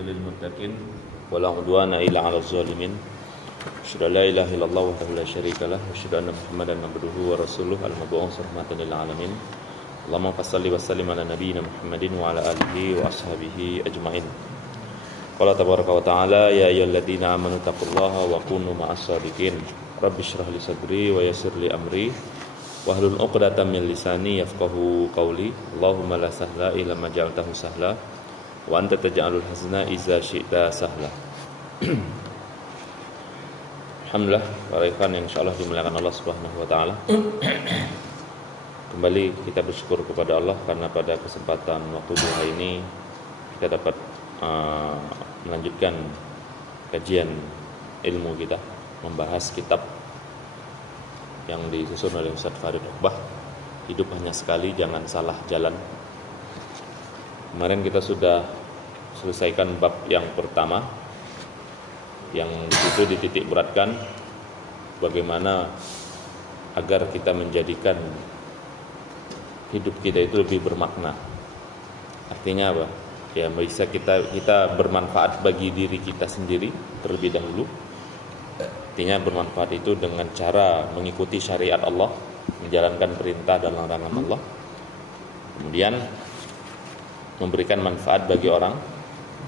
للمتقين ولا عدوان إلا على الظالمين أشهد أن لا إله إلا الله وحده لا شريك له وأشهد أن محمدا عبده ورسوله المبعوث رحمة للعالمين اللهم صل وسلم على نبينا محمد وعلى آله وأصحابه أجمعين. Qala tabaraka wa ta'ala ya ayyuhalladzina amanu taqullaha wa kunu ma'as shadiqin. Rabbi shrah li sadri wa yassir li amri wahlul 'uqdatam min lisani yafqahu qawli. Allahumma la sahla illa ma ja'altahu sahla wa anta taj'alul hazna idza syi'ta sahla. Alhamdulillah, para ikhwan yang insyaallah dimuliakan Allah Subhanahu wa taala. Kembali kita bersyukur kepada Allah karena pada kesempatan waktu duha ini kita dapat melanjutkan kajian ilmu kita, membahas kitab yang disusun oleh Ustaz Farid Uqbah, Hidup Hanya Sekali, Jangan Salah Jalan. Kemarin kita sudah selesaikan bab yang pertama, yang disitu dititik beratkan bagaimana agar kita menjadikan hidup kita itu lebih bermakna. Artinya apa? Ya, bisa kita bermanfaat bagi diri kita sendiri terlebih dahulu. Artinya bermanfaat itu dengan cara mengikuti syariat Allah, menjalankan perintah dan larangan Allah. Kemudian memberikan manfaat bagi orang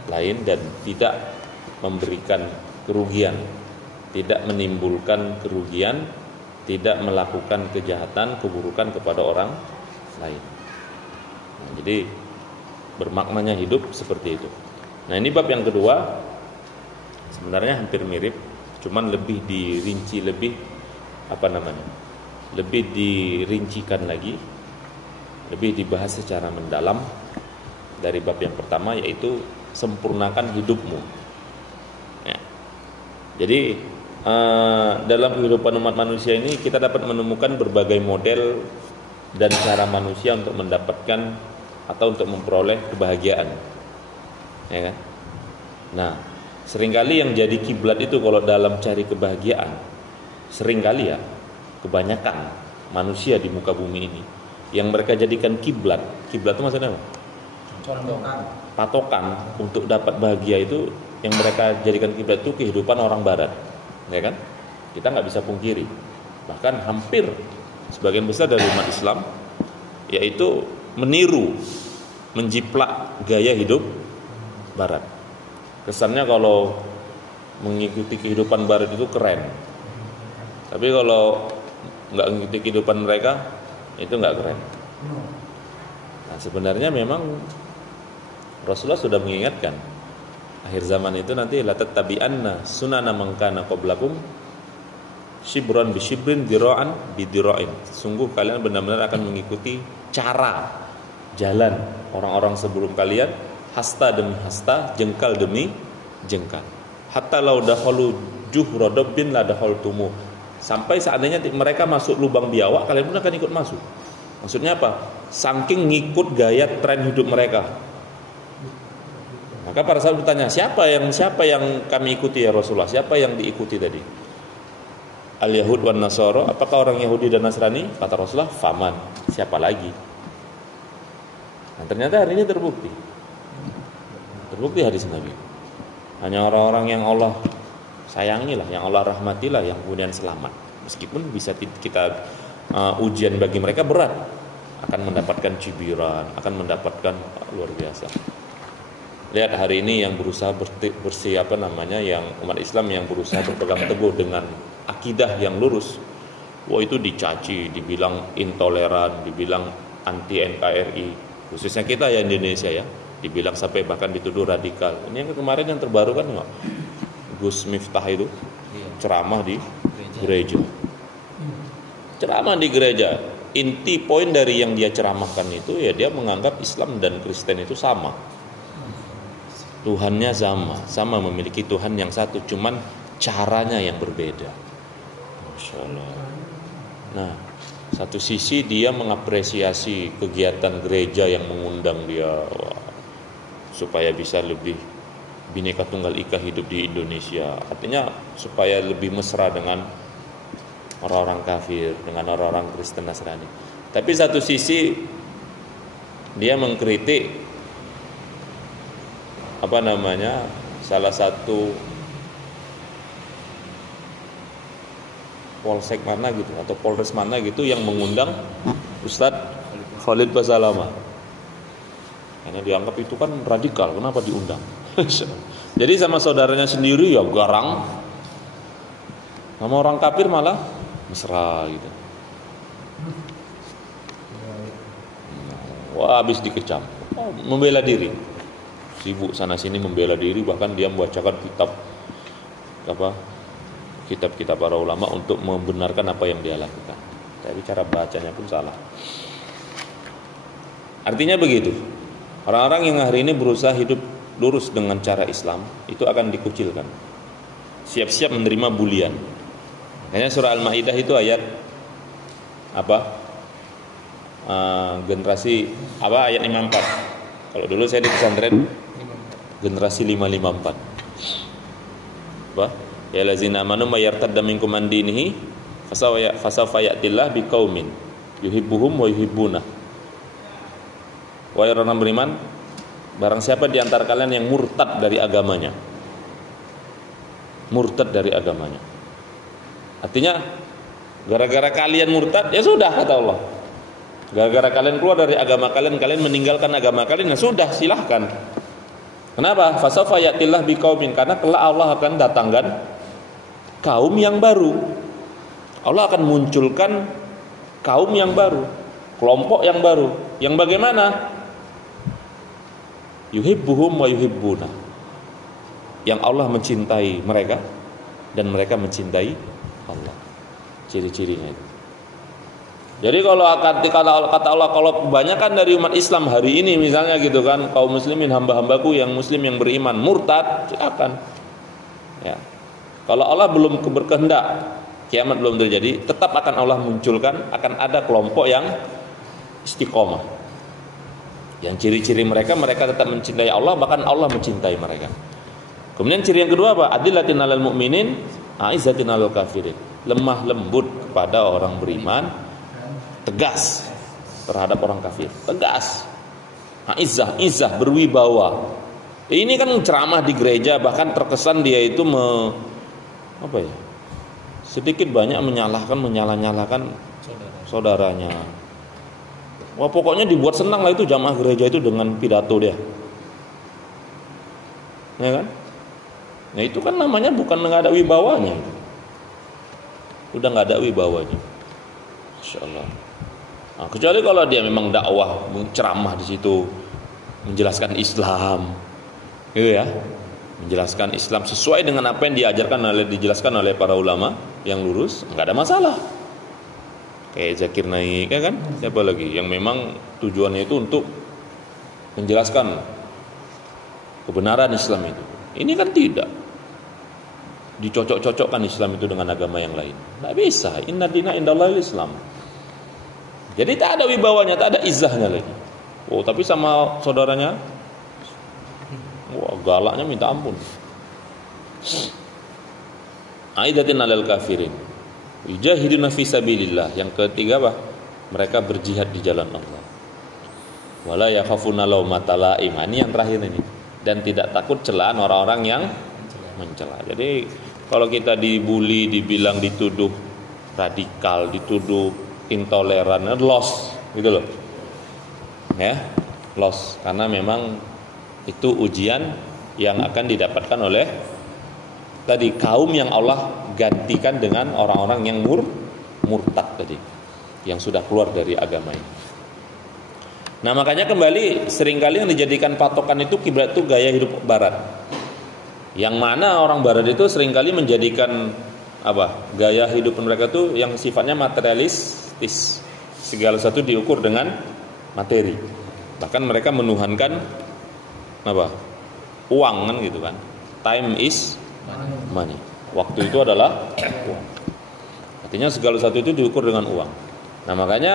lain dan tidak memberikan kerugian, tidak menimbulkan kerugian, tidak melakukan kejahatan, keburukan kepada orang lain. Nah, jadi bermaknanya hidup seperti itu. Nah, ini bab yang kedua sebenarnya hampir mirip, cuman lebih dirinci, lebih dirincikan lagi, lebih dibahas secara mendalam dari bab yang pertama, yaitu sempurnakan hidupmu. Ya. Jadi dalam kehidupan umat manusia ini kita dapat menemukan berbagai model dan cara manusia untuk mendapatkan atau untuk memperoleh kebahagiaan, ya kan? Nah, seringkali yang jadi kiblat itu kalau dalam cari kebahagiaan, seringkali ya, kebanyakan manusia di muka bumi ini yang mereka jadikan kiblat itu maksudnya apa? Patokan untuk dapat bahagia itu yang mereka jadikan kiblat itu kehidupan orang barat, ya kan? Kita nggak bisa pungkiri, bahkan hampir sebagian besar dari umat Islam yaitu meniru, menjiplak gaya hidup barat. Kesannya kalau mengikuti kehidupan barat itu keren, tapi kalau nggak mengikuti kehidupan mereka itu nggak keren. Nah, sebenarnya memang Rasulullah sudah mengingatkan akhir zaman itu nanti la tattabi'anna sunana man kana qablakum shibran bi shibrin dira'an bi dira'in. Sungguh kalian benar-benar akan mengikuti cara jalan orang-orang sebelum kalian, hasta demi hasta, jengkal demi jengkal. Hatta law dakhalu juhra dabbin la dakhaltumu. Sampai seandainya mereka masuk lubang biawak, kalian pun akan ikut masuk. Maksudnya apa? Saking ngikut gaya tren hidup mereka. Maka para sahabat bertanya, siapa yang kami ikuti ya Rasulullah? Siapa yang diikuti tadi? Al-Yahud wan Nasara, apakah orang Yahudi dan Nasrani? Kata Rasulullah, faman, siapa lagi? Nah, ternyata hari ini terbukti hadis Nabi. Hanya orang-orang yang Allah sayangilah, yang Allah rahmatilah yang kemudian selamat. Meskipun bisa kita ujian bagi mereka berat, akan mendapatkan cibiran, akan mendapatkan luar biasa. Lihat hari ini yang berusaha yang umat Islam yang berusaha berpegang teguh dengan akidah yang lurus. Wah, itu dicaci, dibilang intoleran, dibilang anti NKRI. Khususnya kita ya Indonesia ya, dibilang sampai bahkan dituduh radikal. Ini yang kemarin yang terbaru kan enggak? Gus Miftah itu ceramah di gereja. Ceramah di gereja. Inti poin dari yang dia ceramahkan itu ya dia menganggap Islam dan Kristen itu sama. Tuhannya sama memiliki Tuhan yang satu, cuman caranya yang berbeda. Masya Allah. Nah, satu sisi dia mengapresiasi kegiatan gereja yang mengundang dia supaya bisa lebih Bhinneka Tunggal Ika hidup di Indonesia. Artinya supaya lebih mesra dengan orang-orang kafir, dengan orang-orang Kristen Nasrani. Tapi satu sisi dia mengkritik salah satu polsek mana gitu atau polres mana gitu yang mengundang Ustadz Khalid Basalamah, karena dianggap itu kan radikal, kenapa diundang? Jadi sama saudaranya sendiri ya garang, sama orang kafir malah mesra gitu. Wah, habis dikecam. Membela diri, sibuk sana sini membela diri, bahkan dia membacakan kitab para ulama untuk membenarkan apa yang dia lakukan. Tapi cara bacanya pun salah. Artinya begitu. Orang-orang yang hari ini berusaha hidup lurus dengan cara Islam itu akan dikucilkan. Siap-siap menerima bulian. Makanya surah Al-Maidah itu ayat ayat 54. Kalau dulu saya di pesantren generasi 554. Ya lazina amanu may yartadda minkum an dinihi fasawfa ya'tillah biqaumin yuhibbuhum wa yuhibbuna. Wahai orang beriman, barang siapa di antara kalian yang murtad dari agamanya. Murtad dari agamanya. Artinya gara-gara kalian murtad, ya sudah kata Allah. Gara-gara kalian keluar dari agama kalian meninggalkan agama kalian, ya sudah, silahkan. Kenapa? Fasawfa ya'tillah biqaumin, karena kelak Allah akan datangkan kaum yang baru. Allah akan munculkan kaum yang baru, kelompok yang baru. Yang bagaimana? Yuhibbuhum wa yuhibbuna. Yang Allah mencintai mereka dan mereka mencintai Allah. Ciri-cirinya itu. Jadi kalau kata Allah, kalau kebanyakan dari umat Islam hari ini misalnya gitu kan, kaum muslimin, hamba-hambaku yang muslim yang beriman murtad, silakan. Ya. Kalau Allah belum berkehendak, kiamat belum terjadi, tetap akan Allah munculkan, akan ada kelompok yang istiqomah. Yang ciri-ciri mereka tetap mencintai Allah, bahkan Allah mencintai mereka. Kemudian ciri yang kedua apa? Adillatin 'alal mu'minin, aizzatin 'alal kafirin. Lemah lembut kepada orang beriman, tegas terhadap orang kafir. Tegas. Izzah, berwibawa. Ini kan ceramah di gereja, bahkan terkesan dia itu sedikit banyak menyalah-nyalahkan saudaranya. Wah, pokoknya dibuat senang lah itu jamaah gereja itu dengan pidato dia. Ya kan? Nah itu kan namanya bukan nggak ada wibawanya. Udah nggak ada wibawanya. Insyaallah. Nah, kecuali kalau dia memang dakwah, ceramah di situ, menjelaskan Islam, gitu ya, menjelaskan Islam sesuai dengan apa yang dijelaskan oleh para ulama yang lurus, nggak ada masalah. Kayak Zakir Naik, ya kan? Siapa lagi yang memang tujuannya itu untuk menjelaskan kebenaran Islam itu. Ini kan tidak dicocok-cocokkan Islam itu dengan agama yang lain. Tidak bisa. Inna dina indallahil Islam. Jadi tak ada wibawanya, tak ada izzahnya lagi. Oh, tapi sama saudaranya, wah, galaknya minta ampun. Aidatin alal kafirin. Yujahiduna fi sabilillah. Yang ketiga apa? Mereka berjihad di jalan Allah. Wala yakhafuna laumata laim. Ini yang terakhir ini. Dan tidak takut celaan orang-orang yang mencela. Jadi kalau kita dibully, dibilang, dituduh radikal, dituduh intoleran, loss gitu loh. Ya, loss, karena memang itu ujian yang akan didapatkan oleh tadi kaum yang Allah gantikan dengan orang-orang yang murtad tadi, yang sudah keluar dari agama ini. Nah, makanya kembali seringkali yang dijadikan patokan itu kiblat itu gaya hidup barat. Yang mana orang barat itu seringkali menjadikan gaya hidup mereka itu yang sifatnya materialistis. Segala sesuatu diukur dengan materi. Bahkan mereka menuhankan uang kan gitu kan. Time is money. Waktu itu adalah uang. Artinya segala sesuatu itu diukur dengan uang. Nah, makanya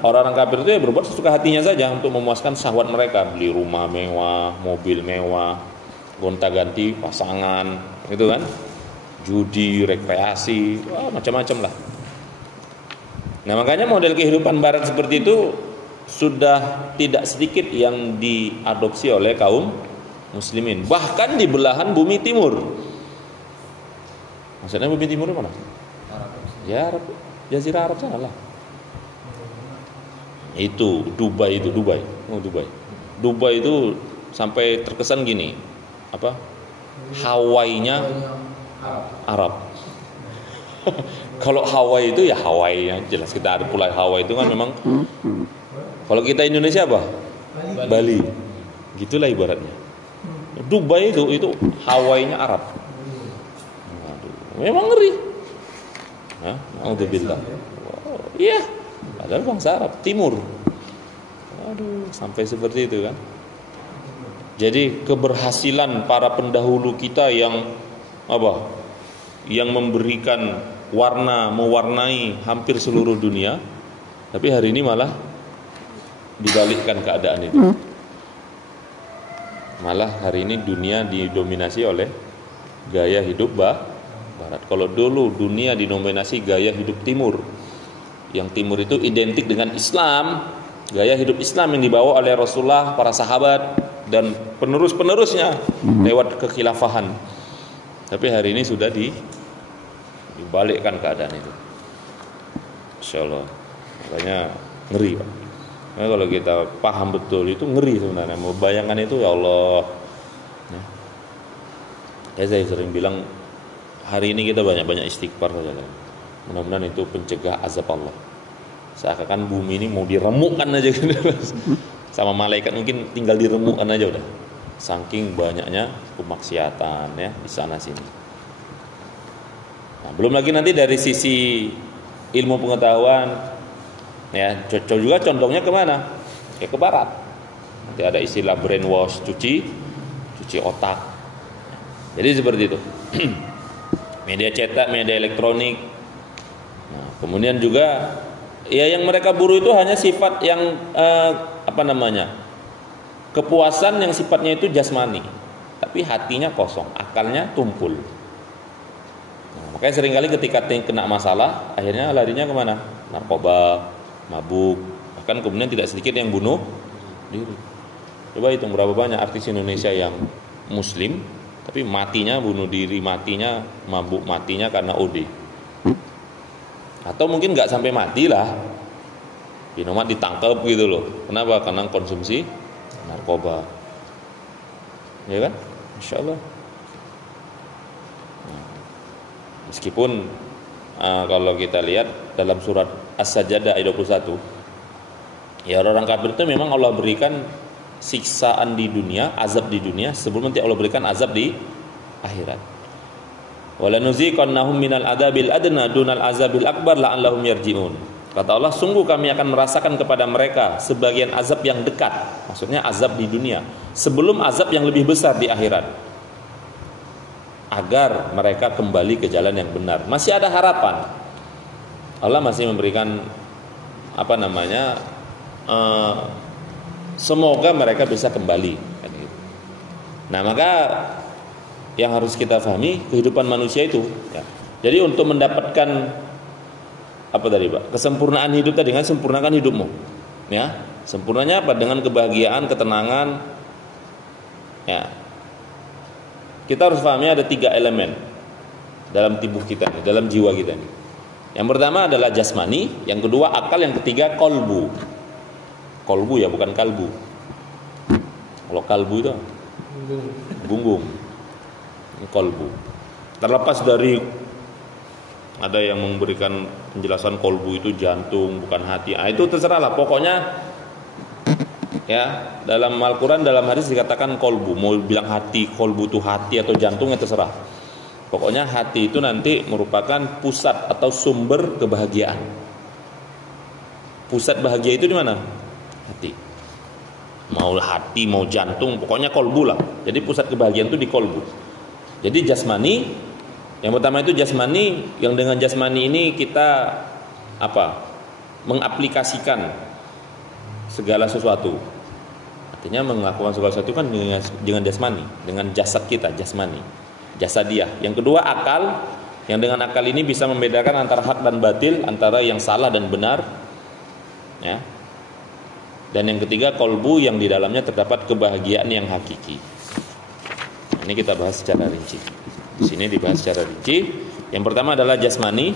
orang-orang kafir itu ya berbuat sesuka hatinya saja untuk memuaskan syahwat mereka, beli rumah mewah, mobil mewah, gonta-ganti pasangan, gitu kan, judi, rekreasi, macam-macam lah. Nah, makanya model kehidupan barat seperti itu sudah tidak sedikit yang diadopsi oleh kaum muslimin, bahkan di belahan bumi timur. Maksudnya bumi timur mana? Ya Arab, Jazirah Arab sana lah. Itu Dubai itu Dubai itu sampai terkesan gini, apa? Hawaii-nya Arab. Kalau Hawaii itu ya Hawaii yang jelas, kita ada Pulau Hawaii itu kan memang. Kalau kita Indonesia apa? Bali. Gitulah ibaratnya. Dubai itu Hawaii-nya Arab. Memang ngeri. Alhamdulillah. Wow, iya. Padahal bangsa Arab Timur. Aduh, sampai seperti itu kan. Jadi keberhasilan para pendahulu kita yang apa? Yang memberikan mewarnai hampir seluruh dunia. Tapi hari ini malah dibalikkan keadaan itu. Malah hari ini dunia didominasi oleh gaya hidup Barat. Kalau dulu dunia didominasi gaya hidup Timur, yang Timur itu identik dengan Islam, gaya hidup Islam yang dibawa oleh Rasulullah, para sahabat dan penerus-penerusnya lewat kekhilafahan. Tapi hari ini sudah dibalikkan keadaan itu. Insyaallah. Makanya ngeri, Pak. Nah, kalau kita paham betul itu ngeri sebenarnya. Membayangkan itu ya Allah. Ya saya sering bilang hari ini kita banyak-banyak istighfar saja. Mudah-mudahan itu pencegah azab Allah. Seakan-akan bumi ini mau diremukkan aja gitu. Sama malaikat mungkin tinggal diremukkan aja udah. Saking banyaknya kemaksiatan ya di sana sini. Nah, belum lagi nanti dari sisi ilmu pengetahuan ya, juga contohnya kemana? Ya ke barat. Nanti ada istilah brainwash, cuci otak. Jadi seperti itu. Media cetak, media elektronik. Nah, kemudian juga ya yang mereka buru itu hanya sifat yang kepuasan yang sifatnya itu jasmani, tapi hatinya kosong, akalnya tumpul. Nah, makanya seringkali ketika kena masalah, akhirnya larinya kemana? Narkoba, mabuk, bahkan kemudian tidak sedikit yang bunuh diri. Coba hitung berapa banyak artis Indonesia yang muslim, tapi matinya bunuh diri, matinya mabuk, matinya karena OD. Atau mungkin nggak sampai mati lah, Binomat ditangkap gitu loh. Kenapa? Karena konsumsi narkoba. Ya kan? Insya Allah. Meskipun kalau kita lihat dalam surat As-Sajdah ayat 21, ya orang kafir itu memang Allah berikan siksaan di dunia, azab di dunia, sebelum nanti Allah berikan azab di akhirat. Walanuziqannahum minal adzabil adna dunal azabil akbar la'allahum yarji'un. Kata Allah, sungguh kami akan merasakan kepada mereka sebagian azab yang dekat, maksudnya azab di dunia, sebelum azab yang lebih besar di akhirat, agar mereka kembali ke jalan yang benar. Masih ada harapan. Allah masih memberikan semoga mereka bisa kembali. Nah, maka yang harus kita pahami kehidupan manusia itu ya. Jadi untuk mendapatkan kesempurnaan hidup tadi, dengan sempurnakan hidupmu ya. Sempurnanya apa? Dengan kebahagiaan, ketenangan ya. Kita harus pahami ada 3 elemen dalam tubuh kita, dalam jiwa kita ini. Yang pertama adalah jasmani, yang kedua akal, yang ketiga kolbu. Kolbu ya, bukan kalbu. Kalau kalbu itu bunggung. Ini kolbu. Terlepas dari ada yang memberikan penjelasan kolbu itu jantung bukan hati. Itu terserah lah. Pokoknya ya, dalam Al-Quran, dalam hadis dikatakan kolbu. Mau bilang hati, kolbu itu hati atau jantungnya terserah. Pokoknya hati itu nanti merupakan pusat atau sumber kebahagiaan. Pusat bahagia itu di mana? Hati. Mau hati, mau jantung, pokoknya kolbu lah. Jadi pusat kebahagiaan itu di kolbu. Jadi jasmani, yang pertama itu jasmani, yang dengan jasmani ini kita mengaplikasikan segala sesuatu. Artinya melakukan segala sesuatu kan dengan jasmani, dengan jasad kita, jasmani, jasadiah. Yang kedua akal, yang dengan akal ini bisa membedakan antara hak dan batil, antara yang salah dan benar ya. Dan yang ketiga kolbu, yang di dalamnya terdapat kebahagiaan yang hakiki. Ini kita bahas secara rinci. Di sini dibahas secara rinci. Yang pertama adalah jasmani.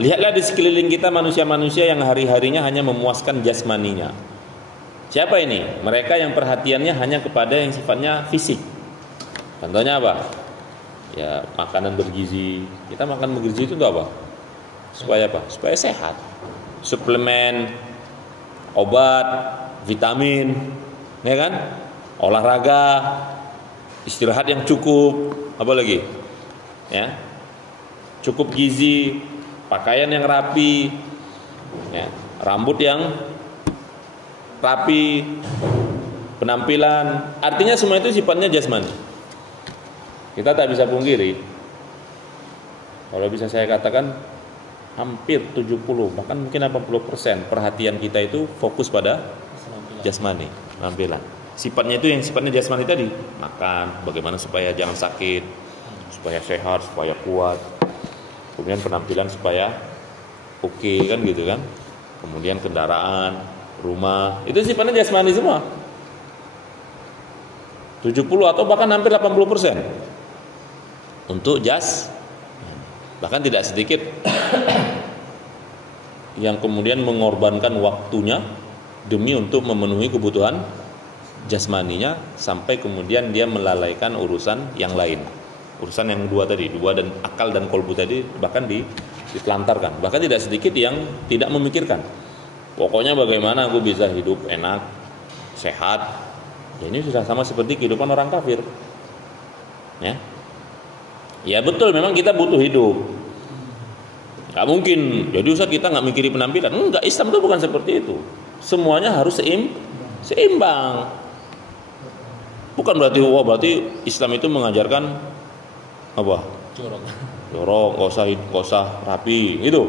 Lihatlah di sekeliling kita manusia-manusia yang hari-harinya hanya memuaskan jasmaninya. Siapa ini? Mereka yang perhatiannya hanya kepada yang sifatnya fisik. Contohnya apa? Ya, makanan bergizi. Kita makan bergizi itu untuk apa? Supaya apa? Supaya sehat. Suplemen, obat, vitamin, ya kan? Olahraga, istirahat yang cukup, apa lagi? Ya. Cukup gizi, pakaian yang rapi, ya, rambut yang rapi, penampilan. Artinya semua itu sifatnya jasmani. Kita tak bisa pungkiri, kalau bisa saya katakan hampir 70, bahkan mungkin 80% perhatian kita itu fokus pada jasmani, penampilan. Sifatnya itu yang sifatnya jasmani tadi, makan, bagaimana supaya jangan sakit, supaya sehat, supaya kuat. Kemudian penampilan supaya oke, kan gitu kan. Kemudian kendaraan, rumah, itu sifatnya jasmani semua. 70 atau bahkan hampir 80% untuk bahkan tidak sedikit yang kemudian mengorbankan waktunya demi untuk memenuhi kebutuhan jasmaninya, sampai kemudian dia melalaikan urusan yang lain. Urusan yang dua dan akal dan kolbu tadi bahkan ditelantarkan. Bahkan tidak sedikit yang tidak memikirkan, pokoknya bagaimana aku bisa hidup enak, sehat. Ya, ini sudah sama seperti kehidupan orang kafir. Ya betul, memang kita butuh hidup. Gak mungkin jadi usah kita gak mikiri penampilan. Enggak, Islam itu bukan seperti itu. Semuanya harus seimbang. Bukan berarti Islam itu mengajarkan apa? Jorok, gak usah rapi gitu.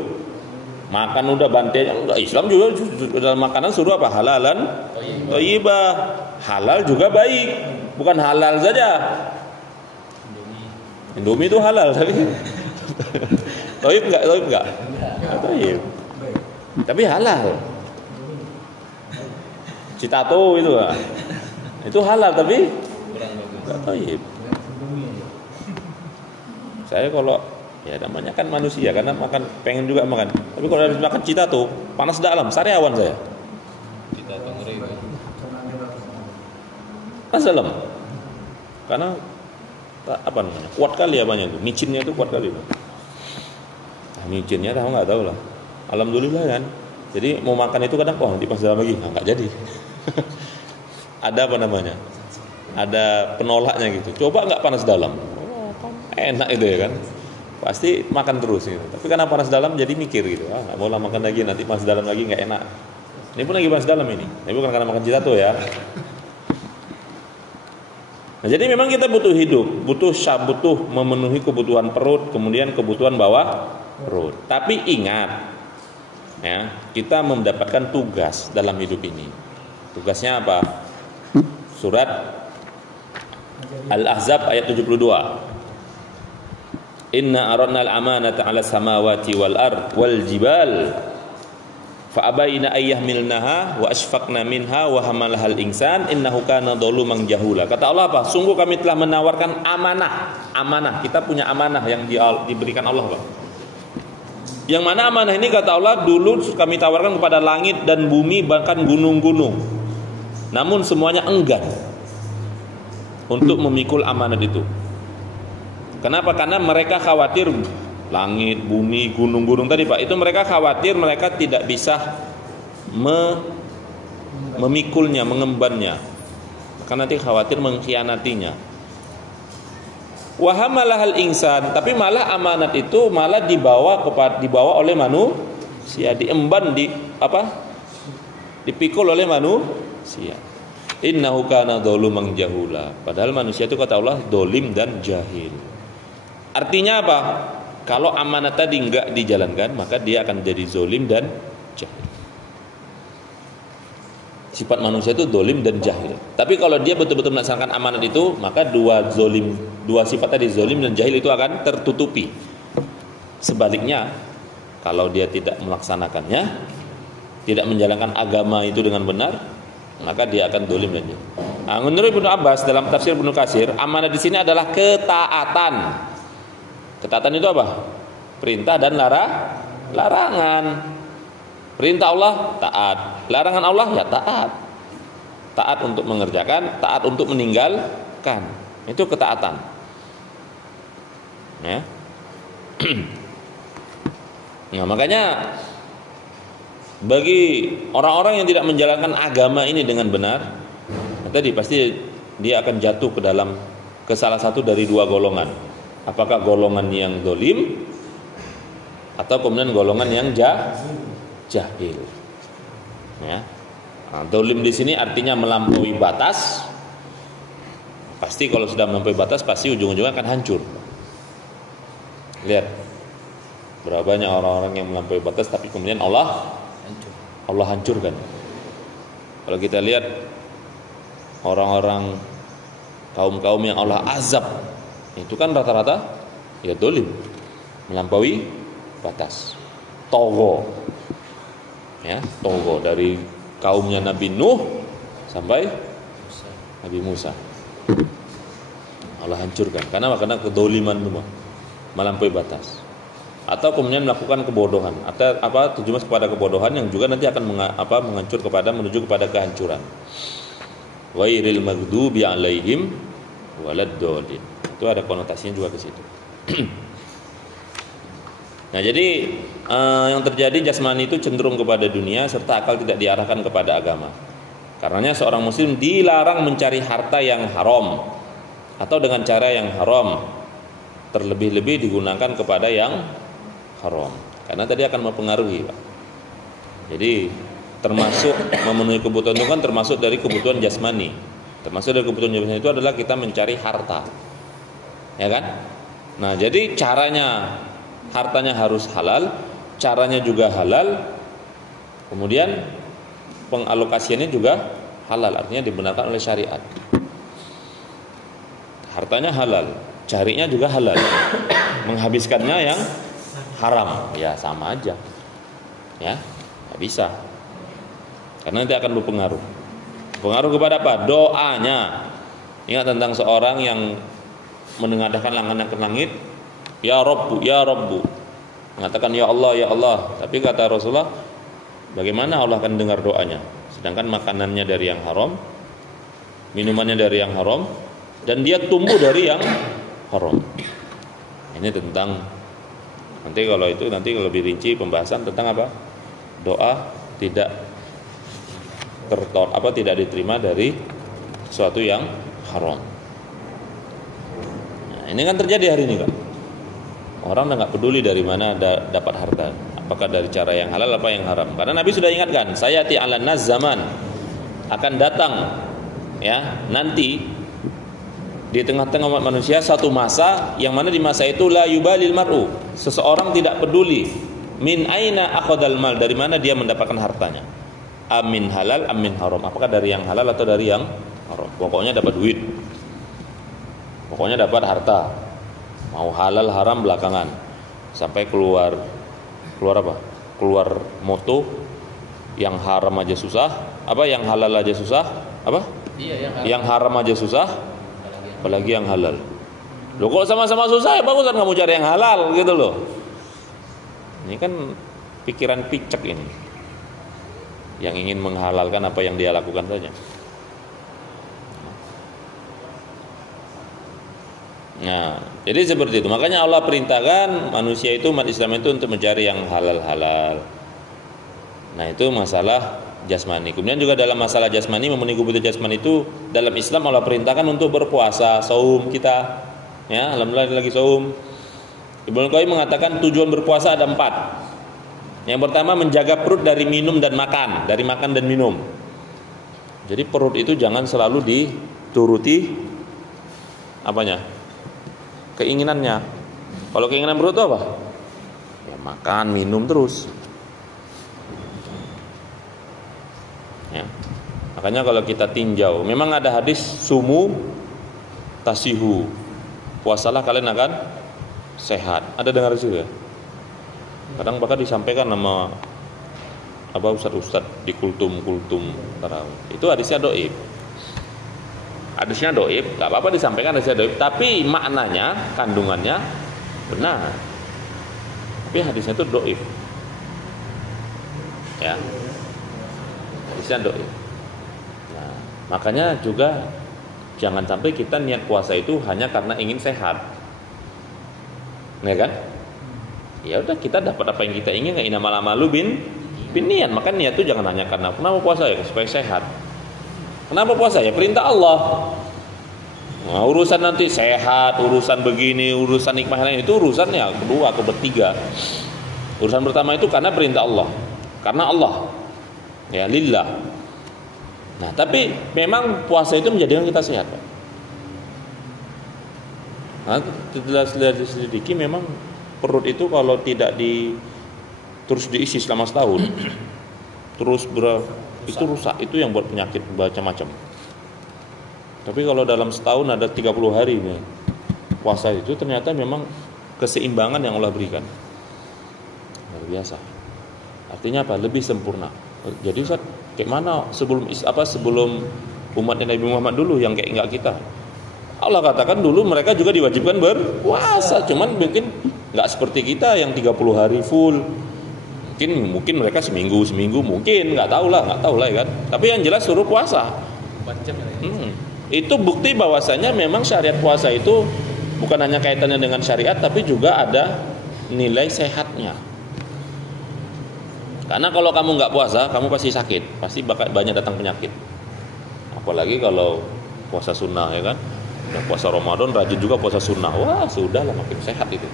Makan udah bantainya. Enggak, Islam juga dalam makanan suruh apa? Halalan thayyibah. Halal juga baik, bukan halal saja. Indomie itu halal tapi thayyib enggak? Thayyib. Tapi halal. Citato itu halal tapi enggak thayyib. Saya kalau ya namanya kan manusia, karena pengen juga makan. Tapi kalau harus makan citato, panas dalam, sariawan saya. Citato ngeri. Panas dalam. Karena apa namanya? Kuat kali apanya itu. Micinnya itu kuat kali. Micinnya enggak tahu lah. Alhamdulillah kan. Jadi mau makan itu kadang nanti pas dalam lagi enggak jadi. Ada apa namanya? Ada penolaknya gitu. Coba enggak panas dalam. Enak itu ya kan. Pasti makan terus gitu. Tapi karena panas dalam jadi mikir gitu. Enggak mau lah makan lagi, nanti panas dalam lagi enggak enak. Ini pun lagi panas dalam ini. Ini bukan karena makan citato ya. Nah, jadi memang kita butuh hidup, butuh memenuhi kebutuhan perut, kemudian kebutuhan bawah perut. Tapi ingat, ya, kita mendapatkan tugas dalam hidup ini. Tugasnya apa? Surat Al-Ahzab ayat 72. Inna aradna al-amanata 'ala samawati wal ard wal jibal fa abaina ayyahmilnaha wa asfaqna minha wa hamalahal insan innahu kana dzaluman jahula. Kata Allah apa? Sungguh kami telah menawarkan amanah. Kita punya amanah yang diberikan Allah, Pak. Yang mana amanah ini kata Allah dulu kami tawarkan kepada langit dan bumi, bahkan gunung-gunung. Namun semuanya enggan untuk memikul amanat itu. Kenapa? Karena mereka khawatir langit, bumi, gunung-gunung tadi, Pak, itu mereka khawatir mereka tidak bisa memikulnya, mengembannya. Karena nanti khawatir mengkhianatinya. Wa hamalahal insan, tapi malah amanat itu malah dibawa oleh manusia, diemban dipikul oleh manusia. Innahu kana dzaluman jahula. Padahal manusia itu kata Allah dolim dan jahil. Artinya apa? Kalau amanat tadi enggak dijalankan, maka dia akan jadi zolim dan jahil. Sifat manusia itu zolim dan jahil. Tapi kalau dia betul-betul melaksanakan amanat itu, maka dua sifat tadi, zolim dan jahil, itu akan tertutupi. Sebaliknya, kalau dia tidak melaksanakannya, tidak menjalankan agama itu dengan benar, maka dia akan dolim dan jahil. Nah, menurut Ibnu Abbas dalam tafsir Ibnu Katsir, amanah di sini adalah ketaatan. Ketaatan itu apa? Perintah dan larangan. Perintah Allah taat, larangan Allah ya taat. Taat untuk mengerjakan, taat untuk meninggalkan. Itu ketaatan. Ya. Nah, makanya bagi orang-orang yang tidak menjalankan agama ini dengan benar, tadi pasti dia akan jatuh ke salah satu dari dua golongan. Apakah golongan yang dolim atau kemudian golongan yang jahil. Ya. Nah, dolim di sini artinya melampaui batas. Pasti kalau sudah melampaui batas pasti ujung-ujungnya akan hancur. Lihat berapa banyak orang-orang yang melampaui batas tapi kemudian Allah hancurkan. Kalau kita lihat orang-orang kaum-kaum yang Allah azab, itu kan rata-rata ya dolim, melampaui batas, togo, ya togo dari kaumnya Nabi Nuh sampai Nabi Musa. Allah hancurkan. Karena kedoliman semua, melampaui batas. Atau kemudian melakukan kebodohan, atau terjemas kepada kebodohan yang juga nanti akan menuju kepada kehancuran. Ghairil maghdubi alaihim waladdallin. Itu ada konotasinya juga ke situ. Nah, jadi yang terjadi jasmani itu cenderung kepada dunia serta akal tidak diarahkan kepada agama. Karenanya seorang muslim dilarang mencari harta yang haram atau dengan cara yang haram, terlebih-lebih digunakan kepada yang haram, karena tadi akan mempengaruhi, Pak. Jadi termasuk memenuhi kebutuhan itu kan termasuk dari kebutuhan jasmani. Termasuk dari kebutuhan jasmani itu adalah kita mencari harta, ya kan? Nah, jadi hartanya harus halal, caranya juga halal, kemudian pengalokasiannya juga halal, artinya dibenarkan oleh syariat. Hartanya halal, carinya juga halal, menghabiskannya yang haram ya sama aja, ya nggak bisa, karena nanti akan berpengaruh. Pengaruh kepada apa? Doanya. Ingat tentang seorang yang menengadahkan lengannya ke langit, ya Rabbu, ya Rabbu, mengatakan ya Allah, ya Allah. Tapi kata Rasulullah, bagaimana Allah akan dengar doanya? Sedangkan makanannya dari yang haram, minumannya dari yang haram, dan dia tumbuh dari yang haram. Ini tentang nanti kalau itu nanti lebih rinci pembahasan tentang apa? Doa tidak tidak diterima dari sesuatu yang haram. Nah, ini kan terjadi hari ini, Kak. Orang udah nggak peduli dari mana dapat harta, apakah dari cara yang halal apa yang haram. Karena Nabi sudah ingatkan, sayati 'alan nas zaman, akan datang ya nanti di tengah-tengah umat manusia satu masa yang mana di masa itu la yubalil mar'u, seseorang tidak peduli min aina akhadal mal, dari mana dia mendapatkan hartanya, amin halal amin haram, apakah dari yang halal atau dari yang haram, pokoknya dapat duit, pokoknya dapat harta, mau halal haram belakangan, sampai keluar apa? Keluar moto yang haram aja susah, yang halal aja susah, yang haram aja susah, apalagi yang halal. Loh, kok sama-sama susah, ya bagusan kamu cari yang halal gitu loh. Ini kan pikiran picek ini, yang ingin menghalalkan apa yang dia lakukan saja. Nah, jadi seperti itu. Makanya Allah perintahkan manusia itu, umat Islam itu untuk mencari yang halal-halal. Nah, itu masalah jasmani. Kemudian juga dalam masalah jasmani, memenuhi kebutuhan jasmani itu dalam Islam Allah perintahkan untuk berpuasa, saum kita. Ya, alhamdulillah lagi saum. Ibnu Qayyim mengatakan tujuan berpuasa ada 4. Yang pertama menjaga perut dari minum dan makan, dari makan dan minum. Jadi perut itu jangan selalu dituruti apanya? Keinginannya. Kalau keinginan perut itu apa? Ya makan, minum terus. Ya. Makanya kalau kita tinjau, memang ada hadis sumu tasihu, puasalah kalian akan sehat. Ada dengar itu ya? Kadang bahkan disampaikan nama ustadz di kultum tarawih. Itu hadisnya dhaif. Hadisnya dhaif, enggak apa-apa disampaikan hadisnya dhaif, tapi maknanya, kandungannya benar. Tapi hadisnya itu dhaif. Ya. Hadisnya dhaif. Nah, makanya juga jangan sampai kita niat puasa itu hanya karena ingin sehat. Ya kan? Ya udah, kita dapat apa yang kita ingin, enggak inamal amalu bin niat. Maka niat itu jangan hanya karena kenapa puasa ya, supaya sehat. Kenapa puasa ya? Perintah Allah. Nah, urusan nanti sehat, urusan begini, urusan nikmat lain itu urusannya kedua, ketiga. Urusan pertama itu karena perintah Allah. Karena Allah. Ya, lillah. Nah, tapi memang puasa itu menjadikan kita sehat, Pak. Nah, setelah diselidiki memang perut itu kalau tidak terus diisi selama setahun terus itu rusak, itu yang buat penyakit macam-macam. Tapi kalau dalam setahun ada 30 hari nih, puasa itu ternyata memang keseimbangan yang Allah berikan luar biasa. Artinya apa? Lebih sempurna. Jadi Ustaz, kayak mana sebelum umatnya Nabi Muhammad dulu yang kayak enggak kita? Allah katakan dulu mereka juga diwajibkan berpuasa, cuman mungkin enggak seperti kita yang 30 hari full. Mungkin mereka seminggu mungkin nggak tahu lah ya kan. Tapi yang jelas suruh puasa. Itu bukti bahwasanya memang syariat puasa itu bukan hanya kaitannya dengan syariat, tapi juga ada nilai sehatnya. Karena kalau kamu nggak puasa, kamu pasti sakit, pasti banyak datang penyakit. Apalagi kalau puasa sunnah ya kan. Udah puasa Ramadan rajin juga puasa sunnah, wah sudahlah makin sehat itu.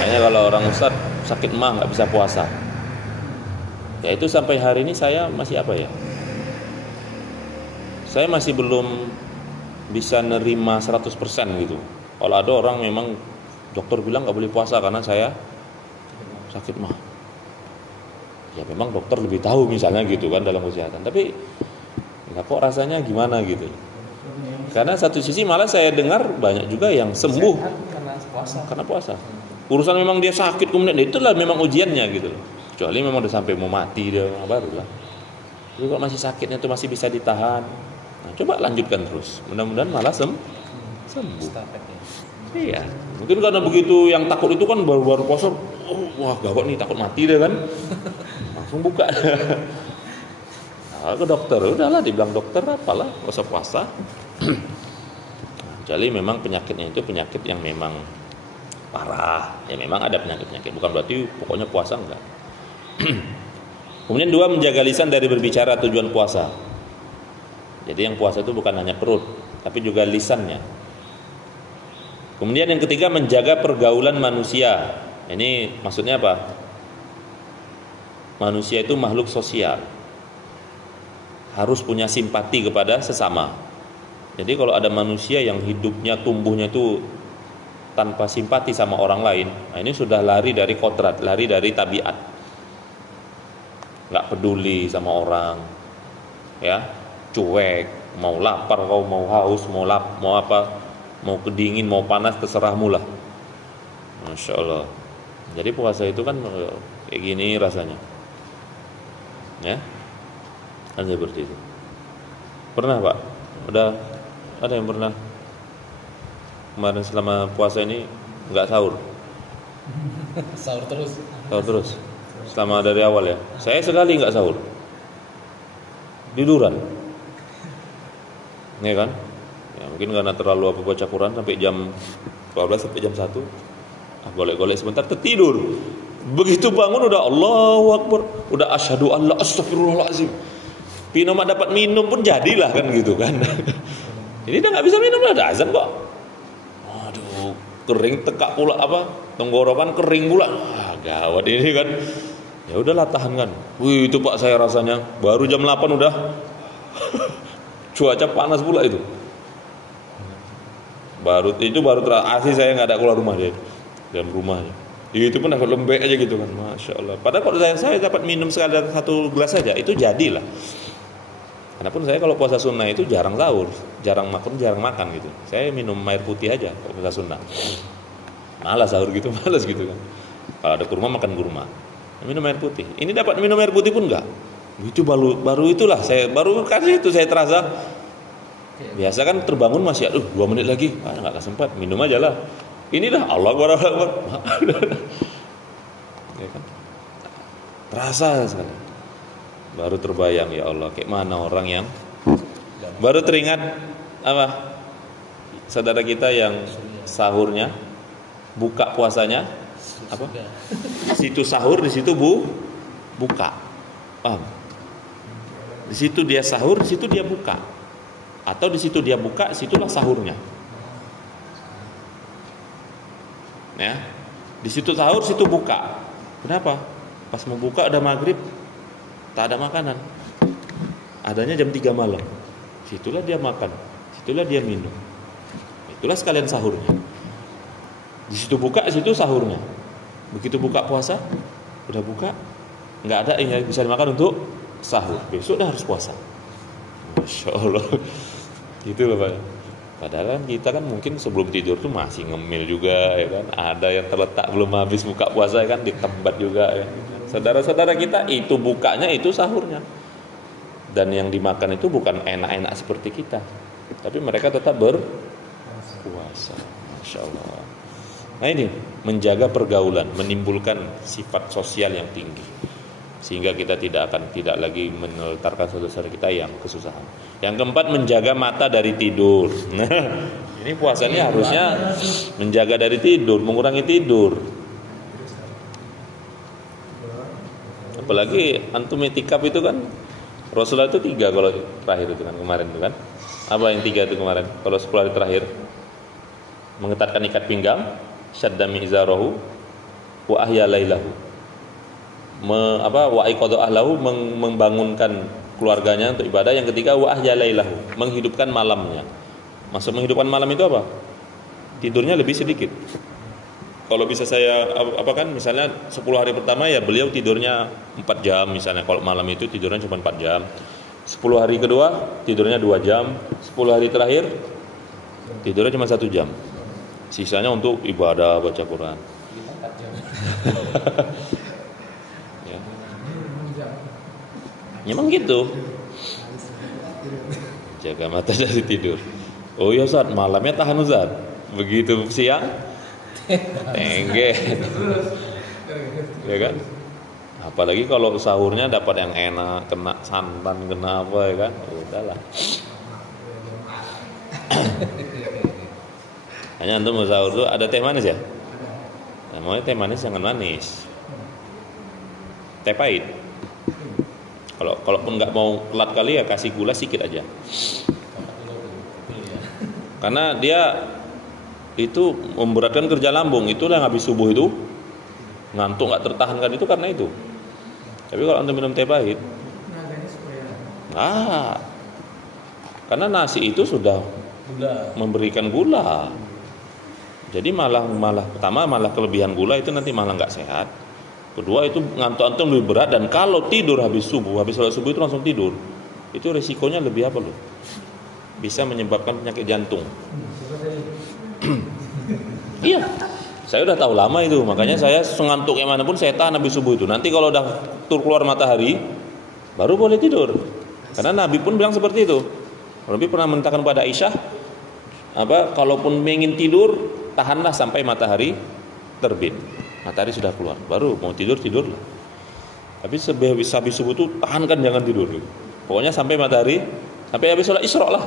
Makanya kalau orang ustaz sakit mah nggak bisa puasa, ya itu sampai hari ini saya masih saya masih belum bisa nerima 100% gitu. Kalau ada orang memang dokter bilang nggak boleh puasa karena saya sakit mah, ya memang dokter lebih tahu misalnya gitu kan dalam kesehatan, tapi nggak kok rasanya gimana gitu. Karena satu sisi malah saya dengar banyak juga yang sembuh karena puasa. Urusan memang dia sakit kemudian itulah memang ujiannya gitu. Kecuali memang udah sampai mau mati dia barulah. Tapi kalau masih sakitnya itu masih bisa ditahan. Nah, coba lanjutkan terus. Mudah-mudahan malah sembuh. Iya. Mungkin karena begitu yang takut itu kan baru-baru puasa, wah gawat nih takut mati dia kan. Langsung buka. Nah, ke dokter, udahlah dibilang dokter apalah, enggak usah puasa. Jadi memang penyakitnya itu penyakit yang memang parah, ya memang ada penyakit-penyakit, bukan berarti pokoknya puasa enggak. Kemudian 2, menjaga lisan dari berbicara tujuan puasa. Jadi yang puasa itu bukan hanya perut, tapi juga lisannya. Kemudian yang ketiga, menjaga pergaulan manusia. Ini maksudnya apa? Manusia itu makhluk sosial, harus punya simpati kepada sesama. Jadi kalau ada manusia yang hidupnya tumbuhnya itu tanpa simpati sama orang lain, nah ini sudah lari dari kodrat, lari dari tabiat, nggak peduli sama orang, ya, cuek, mau lapar kau, mau haus, mau apa, mau kedingin, mau panas, terserahmu lah. Masya Allah. Jadi puasa itu kan kayak gini rasanya, ya, kan seperti itu. Pernah Pak? Ada yang pernah kemarin selama puasa ini nggak sahur? Sahur terus selama dari awal ya. Saya sekali nggak sahur, tiduran, ya kan? Ya, mungkin karena terlalu baca Quran sampai jam 12 sampai jam 1, golek-golek sebentar tertidur. Begitu bangun udah Allahu Akbar, udah asyhadu an la astagfirullahalazim. Pinomat dapat minum pun jadilah kan gitu kan. Ini udah nggak bisa minum, ada azan kok. Aduh, kering tekak pula tenggorokan kering pula. Gawat ini kan. Ya udahlah tahan kan. Wih itu Pak saya rasanya baru jam 8 udah cuaca panas pula itu. Baru asli saya nggak ada keluar rumah deh, dalam rumahnya. Itu pun dapat lembek aja gitu kan, masya Allah. Padahal kalau saya dapat minum sekadar 1 gelas saja itu jadilah. Karena saya kalau puasa sunnah itu jarang sahur, jarang makan gitu. Saya minum air putih aja kalau puasa sunnah. Malas sahur gitu, malas gitu kan. Kalau ada kurma makan kurma. Minum air putih. Ini dapat minum air putih pun enggak. Itu baru itulah saya baru kasih itu saya terasa. Biasa kan terbangun masih 2 menit lagi. Enggak sempat, minum aja lah. Inilah Allah Akbar. Ya kan? Terasa sekali. Baru terbayang ya Allah, kayak mana orang yang baru teringat apa? Saudara kita yang sahurnya buka puasanya apa? Di situ sahur, di situ buka. Paham? Di situ dia sahur, di situ dia buka. Atau di situ dia buka, situlah sahurnya. Ya. Di situ sahur, situ buka. Kenapa? Pas mau buka udah maghrib, tak ada makanan. Adanya jam 3 malam. Situlah dia makan, situlah dia minum. Itulah sekalian sahurnya. Di situ buka, di situ sahurnya. Begitu buka puasa, udah buka, nggak ada yang bisa dimakan untuk sahur. Besok dah harus puasa. Masya Allah. Gitu loh Pak. Padahal kan kita kan mungkin sebelum tidur tuh masih ngemil juga, ya kan. Ada yang terletak belum habis buka puasa, ya kan, ditembat juga. Ya. Saudara-saudara kita itu bukanya itu sahurnya. Dan yang dimakan itu bukan enak-enak seperti kita, tapi mereka tetap berpuasa. Masya Allah. Nah ini menjaga pergaulan, menimbulkan sifat sosial yang tinggi, sehingga kita tidak lagi menelantarkan saudara kita yang kesusahan. Yang keempat, menjaga mata dari tidur. Nah, ini puasanya harusnya menjaga dari tidur, mengurangi tidur. Apalagi antum itikaf itu kan Rasulullah itu 3 kalau terakhir itu kan kemarin itu kan. Apa yang 3 itu kemarin? Kalau 10 hari terakhir mengetatkan ikat pinggang, syadda mi'zarahu wa ahya lailahu. Wa iqadha ahlahu, membangunkan keluarganya untuk ibadah. Yang ketiga wa ahya lailahu, menghidupkan malamnya. Maksud menghidupkan malam itu apa? Tidurnya lebih sedikit. Kalau bisa saya misalnya 10 hari pertama ya beliau tidurnya 4 jam misalnya. Kalau malam itu tidurnya cuma 4 jam. 10 hari kedua tidurnya 2 jam. 10 hari terakhir tidurnya cuma 1 jam. Sisanya untuk ibadah, baca Quran. 4 jam. Ya. Memang gitu. Jaga mata dari tidur. Oh ya Ustaz, malamnya tahan Ustaz. Begitu siang tengge. Ya kan? Apalagi kalau sahurnya dapat yang enak, kena santan, kena apa ya kan? Udahlah. Hanya untuk mau sahur tuh ada teh manis ya? Nah, maunya teh manis jangan manis. Teh pahit. Kalaupun nggak mau pelat kali ya kasih gula sedikit aja. Karena dia itu memberatkan kerja lambung. Itulah yang habis subuh itu ngantuk nggak tertahankan itu karena itu. Tapi kalau antum minum teh pahit, karena nasi itu sudah memberikan gula. Jadi malah pertama malah kelebihan gula itu nanti malah nggak sehat. Kedua itu ngantuk antum lebih berat, dan kalau tidur habis sholat subuh itu langsung tidur, itu resikonya lebih apa loh? Bisa menyebabkan penyakit jantung. Iya, saya udah tahu lama itu, makanya saya sengantuk yang manapun saya tahan habis subuh itu. Nanti kalau udah keluar matahari, baru boleh tidur. Karena Nabi pun bilang seperti itu. Nabi pernah menentangkan pada Aisyah, kalaupun ingin tidur, tahanlah sampai matahari terbit. Matahari sudah keluar, baru mau tidur. Tapi habis subuh itu tahankan, jangan tidur. Pokoknya sampai matahari, sampai habis sholat Isra lah.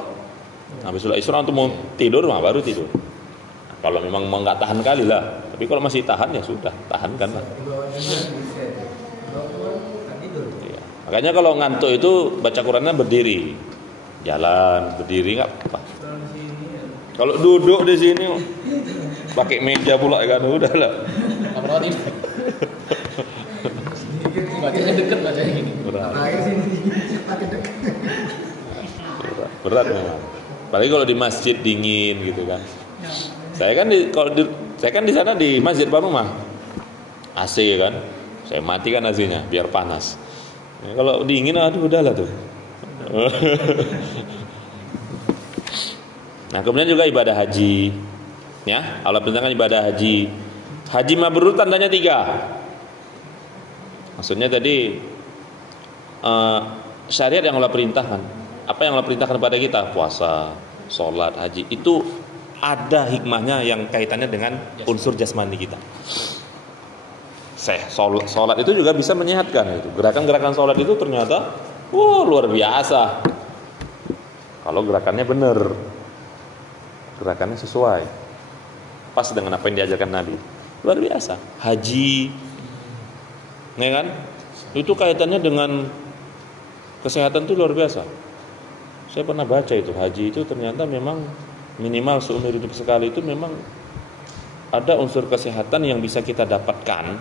Habis sholat Isra untuk mau tidur, baru tidur. Kalau memang mau nggak tahan kali lah, tapi kalau masih tahan ya sudah, tahankan lah. Ya. Makanya kalau ngantuk itu baca Qurannya berdiri, jalan berdiri nggak apa. Kalau duduk di sini pakai meja pula kan udah lah. Bacanya deket bacanya ini. Berat memang. Apalagi kalau di masjid dingin gitu kan. Saya kan di sana di masjid depan rumah AC kan, saya matikan AC-nya biar panas. Ya, kalau dingin udahlah tuh. Nah kemudian juga ibadah haji, ya Allah perintahkan ibadah haji. Haji mabrur tandanya 3. Maksudnya tadi syariat yang Allah perintahkan, apa yang Allah perintahkan kepada kita, puasa, sholat, haji, itu ada hikmahnya yang kaitannya dengan unsur jasmani kita. Sholat itu juga bisa menyehatkan itu. Gerakan-gerakan sholat itu ternyata luar biasa. Kalau gerakannya benar, gerakannya sesuai, pas dengan apa yang diajarkan Nabi, luar biasa. Haji, ya kan? Itu kaitannya dengan kesehatan itu luar biasa. Saya pernah baca itu, haji itu ternyata memang minimal seumur hidup sekali itu memang ada unsur kesehatan yang bisa kita dapatkan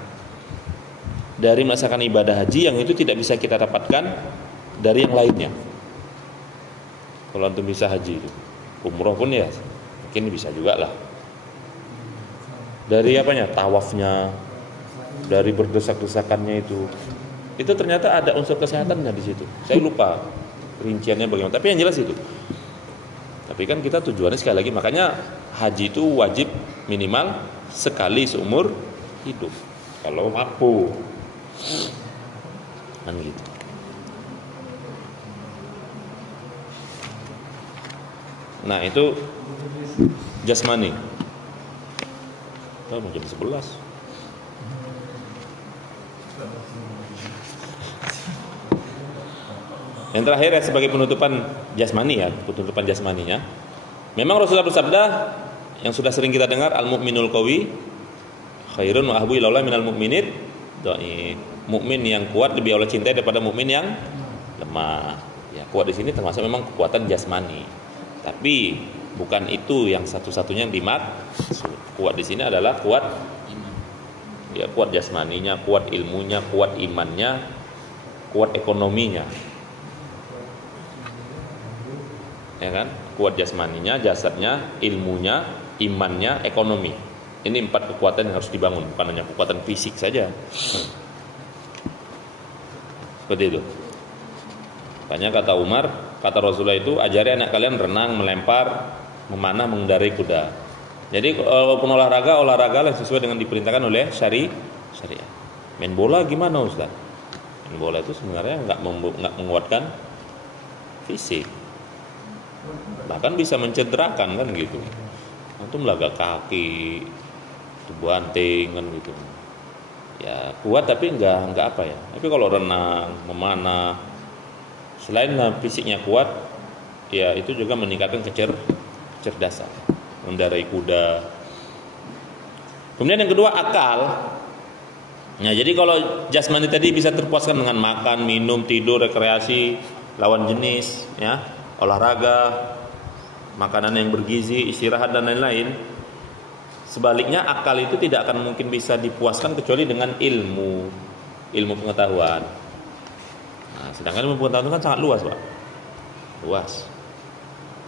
dari melaksanakan ibadah haji yang itu tidak bisa kita dapatkan dari yang lainnya. Kalau antum bisa haji itu, umroh pun ya mungkin bisa juga lah. Dari apanya? Tawafnya, dari berdesak-desakannya itu ternyata ada unsur kesehatannya di situ. Saya lupa rinciannya bagaimana, tapi yang jelas itu. Tapi kan kita tujuannya sekali lagi, makanya haji itu wajib minimal sekali seumur hidup kalau mampu. Kan gitu. Nah, itu jasmani. Oh, jam 11. Yang terakhir ya, sebagai penutupan jasmani ya, penutupan jasmaninya. Memang Rasulullah bersabda yang sudah sering kita dengar, al-mu'minul qawi khairun wa ahbu ilallah minal mu'minid dhaif. Mukmin yang kuat lebih Allah cintai daripada mukmin yang lemah. Ya, kuat di sini termasuk memang kekuatan jasmani. Tapi bukan itu yang satu-satunya yang dimaksud. Kuat di sini adalah kuat ya, kuat jasmaninya, kuat ilmunya, kuat imannya, kuat ekonominya. Ya kan? Kuat jasmaninya, jasadnya, ilmunya, imannya, ekonomi. Ini 4 kekuatan yang harus dibangun, bukan hanya kekuatan fisik saja. Seperti itu. Makanya kata Umar, kata Rasulullah itu, ajari anak kalian renang, melempar, memanah, mengendarai kuda. Jadi walaupun olahraga yang sesuai dengan diperintahkan oleh syariat. Main bola gimana Ustaz? Main bola itu sebenarnya nggak menguatkan fisik, bahkan bisa mencederakan kan gitu. Antum laga kaki, banting kan gitu. Ya kuat tapi nggak apa ya. Tapi kalau renang, memanah, selain fisiknya kuat, ya itu juga meningkatkan kecerdasan, mengendarai kuda. Kemudian yang kedua, akal. Nah, jadi kalau jasmani tadi bisa terpuaskan dengan makan, minum, tidur, rekreasi, lawan jenis, ya, olahraga, makanan yang bergizi, istirahat dan lain-lain. Sebaliknya akal itu tidak akan mungkin bisa dipuaskan kecuali dengan ilmu pengetahuan. Nah, sedangkan ilmu pengetahuan itu kan sangat luas, Pak. Luas.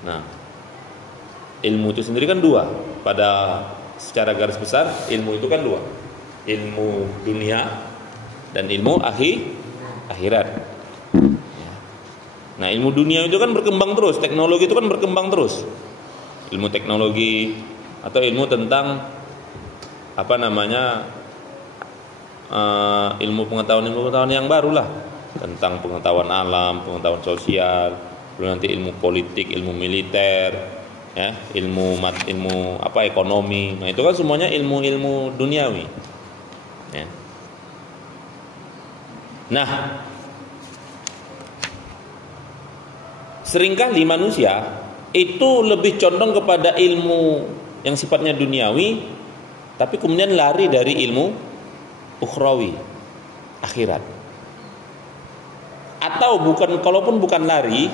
Nah, ilmu itu sendiri kan 2. Pada secara garis besar, ilmu itu kan 2. Ilmu dunia dan ilmu akhirat. Nah, ilmu dunia itu kan berkembang terus, teknologi itu kan berkembang terus. Ilmu teknologi atau ilmu tentang ilmu pengetahuan yang baru lah, tentang pengetahuan alam, pengetahuan sosial, belum nanti ilmu politik, ilmu militer, ya, ilmu ekonomi. Nah, itu kan semuanya ilmu-ilmu duniawi. Ya. Nah, seringkali manusia itu lebih condong kepada ilmu yang sifatnya duniawi, tapi kemudian lari dari ilmu ukhrawi, akhirat. Atau kalaupun bukan lari,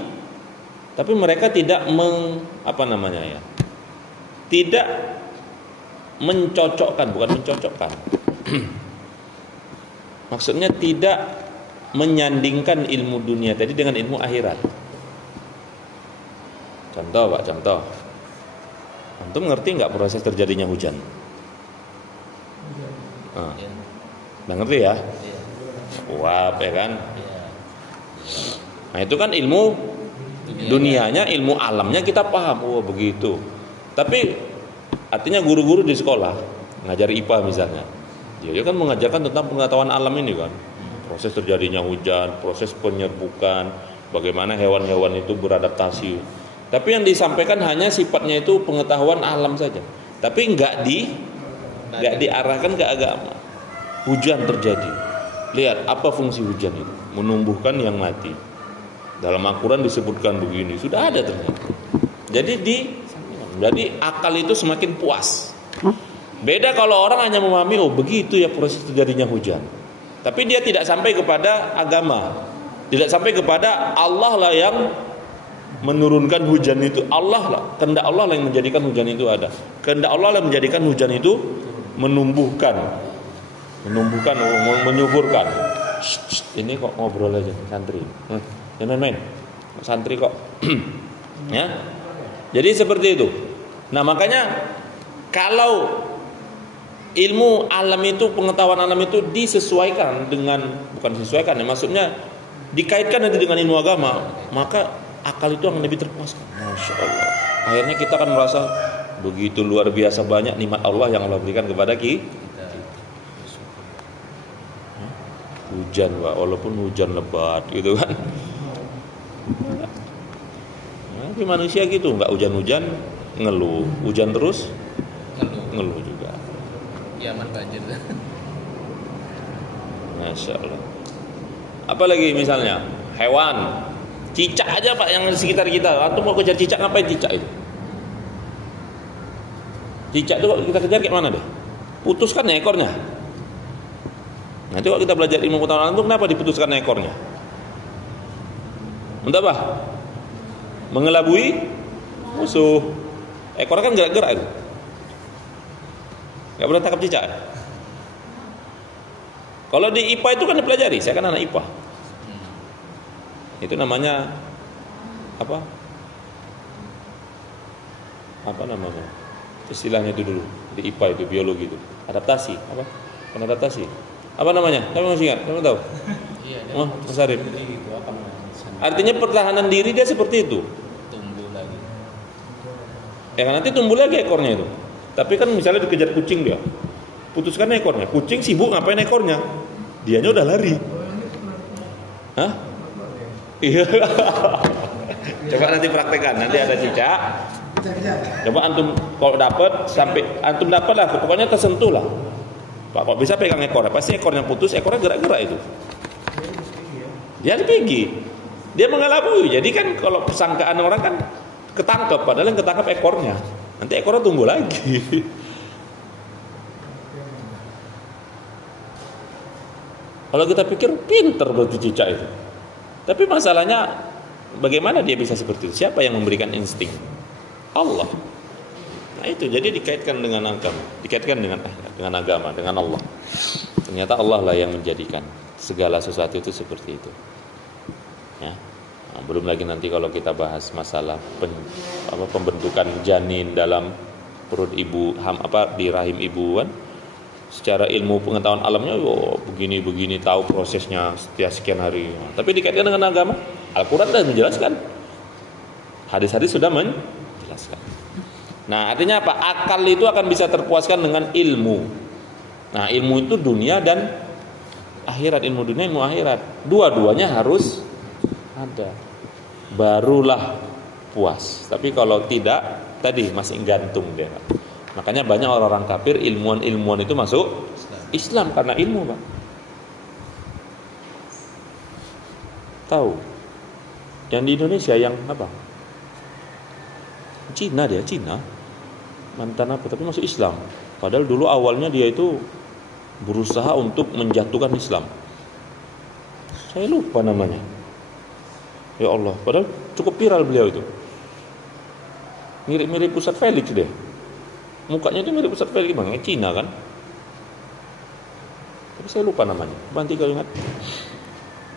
tapi mereka tidak tidak mencocokkan, bukan mencocokkan. Maksudnya tidak menyandingkan ilmu dunia tadi dengan ilmu akhirat. Contoh. Antum ngerti nggak proses terjadinya hujan? Nggak ngerti ya? Uap ya kan? Nah, itu kan ilmu dunianya, ilmu alamnya kita paham. Oh begitu. Tapi artinya guru-guru di sekolah ngajar IPA misalnya, dia kan mengajarkan tentang pengetahuan alam ini kan. proses terjadinya hujan, proses penyerbukan, bagaimana hewan-hewan itu beradaptasi. Tapi yang disampaikan hanya sifatnya itu pengetahuan alam saja. Tapi nggak diarahkan ke agama. Hujan terjadi. Lihat apa fungsi hujan itu? Menumbuhkan yang mati. Dalam Al-Quran disebutkan begini, sudah ada ternyata. Jadi akal itu semakin puas. Beda kalau orang hanya memahami, oh begitu ya proses terjadinya hujan. Tapi dia tidak sampai kepada agama, tidak sampai kepada Allah lah yang menurunkan hujan itu. Allah lah, kehendak Allah lah yang menjadikan hujan itu ada. Kehendak Allah lah yang menjadikan hujan itu menumbuhkan, menyuburkan. Ini kok ngobrol aja santri. Jangan main, santri kok. Ya. Jadi seperti itu. Nah makanya kalau ilmu alam itu, pengetahuan alam itu disesuaikan dengan, bukan disesuaikan ya, maksudnya dikaitkan nanti dengan ilmu agama, maka akal itu akan lebih terpuaskan. Masya Allah. Akhirnya kita akan merasa begitu luar biasa banyak nikmat Allah yang Allah berikan kepada kita. Hujan, walaupun hujan lebat gitu kan. Tapi manusia gitu, nggak hujan-hujan ngeluh, hujan terus ngeluh juga. Yaman banjir. Masya Allah. Apalagi misalnya hewan, cicak aja Pak yang di sekitar kita. Atau mau kejar cicak, ngapain cicak itu? Cicak itu kalau kita kejar kayak mana deh? Putuskan ya ekornya. Nanti kalau kita belajar ilmu pengetahuan itu, kenapa diputuskan ekornya? Untuk apa? Mengelabui musuh. Ekornya kan gerak-gerak itu. Gak pernah tangkap cicak. Kalau di IPA itu kan dipelajari. Saya kan anak IPA. Itu namanya apa? Apa namanya? Istilahnya itu dulu di IPA itu, biologi itu. Adaptasi, apa? Penadaptasi. Apa namanya? Kamu masih ingat? Kamu tahu? Iya. Oh, Mas Arif. Itu apa namanya? Artinya pertahanan diri dia seperti itu. Tumbuh lagi. Ya kan nanti tumbuh lagi ekornya itu. Tapi kan misalnya dikejar kucing dia, putuskan ekornya. Kucing sibuk ngapain ekornya? Dianya udah lari. Hah? Iya. Coba nanti praktekkan. Nanti ada cicak. Coba antum kalau dapat sampai antum dapat lah, pokoknya tersentuh lah. Pak kok bisa pegang ekornya? Pasti ekornya putus, ekornya gerak-gerak itu. Dia pergi. Dia mengelabui. Jadi kan kalau persangkaan orang kan ketangkep, padahal yang ketangkep ekornya. Nanti ekornya tumbuh lagi. Kalau kita pikir pinter berarti cicak itu. Tapi masalahnya bagaimana dia bisa seperti itu? Siapa yang memberikan insting? Allah. Nah itu jadi dikaitkan dengan agama, dikaitkan dengan agama, dengan Allah. Ternyata Allah lah yang menjadikan segala sesuatu itu seperti itu. Ya. Nah, belum lagi nanti kalau kita bahas masalah pembentukan janin dalam perut ibu, di rahim ibu kan. Secara ilmu pengetahuan alamnya, begini tahu prosesnya setiap sekian hari. Tapi dikaitkan dengan agama, Al-Quran sudah menjelaskan, hadis-hadis sudah menjelaskan. Nah artinya apa? Akal itu akan bisa terpuaskan dengan ilmu. Nah ilmu itu dunia dan akhirat, ilmu dunia, ilmu akhirat. Dua-duanya harus ada, barulah puas. Tapi kalau tidak, tadi masih gantung dia. Makanya banyak orang-orang kafir, ilmuwan itu masuk Islam karena ilmu, Pak. Tahu? Yang di Indonesia yang apa? Cina, mantan apa? Tapi masuk Islam. Padahal dulu awalnya dia itu berusaha untuk menjatuhkan Islam. Saya lupa namanya. Ya Allah, padahal cukup viral beliau itu. Mirip-mirip Ustaz Felix dia. Mukanya itu mirip Ustaz Felix, bang, Cina kan? Tapi saya lupa namanya. Nanti kalau ingat.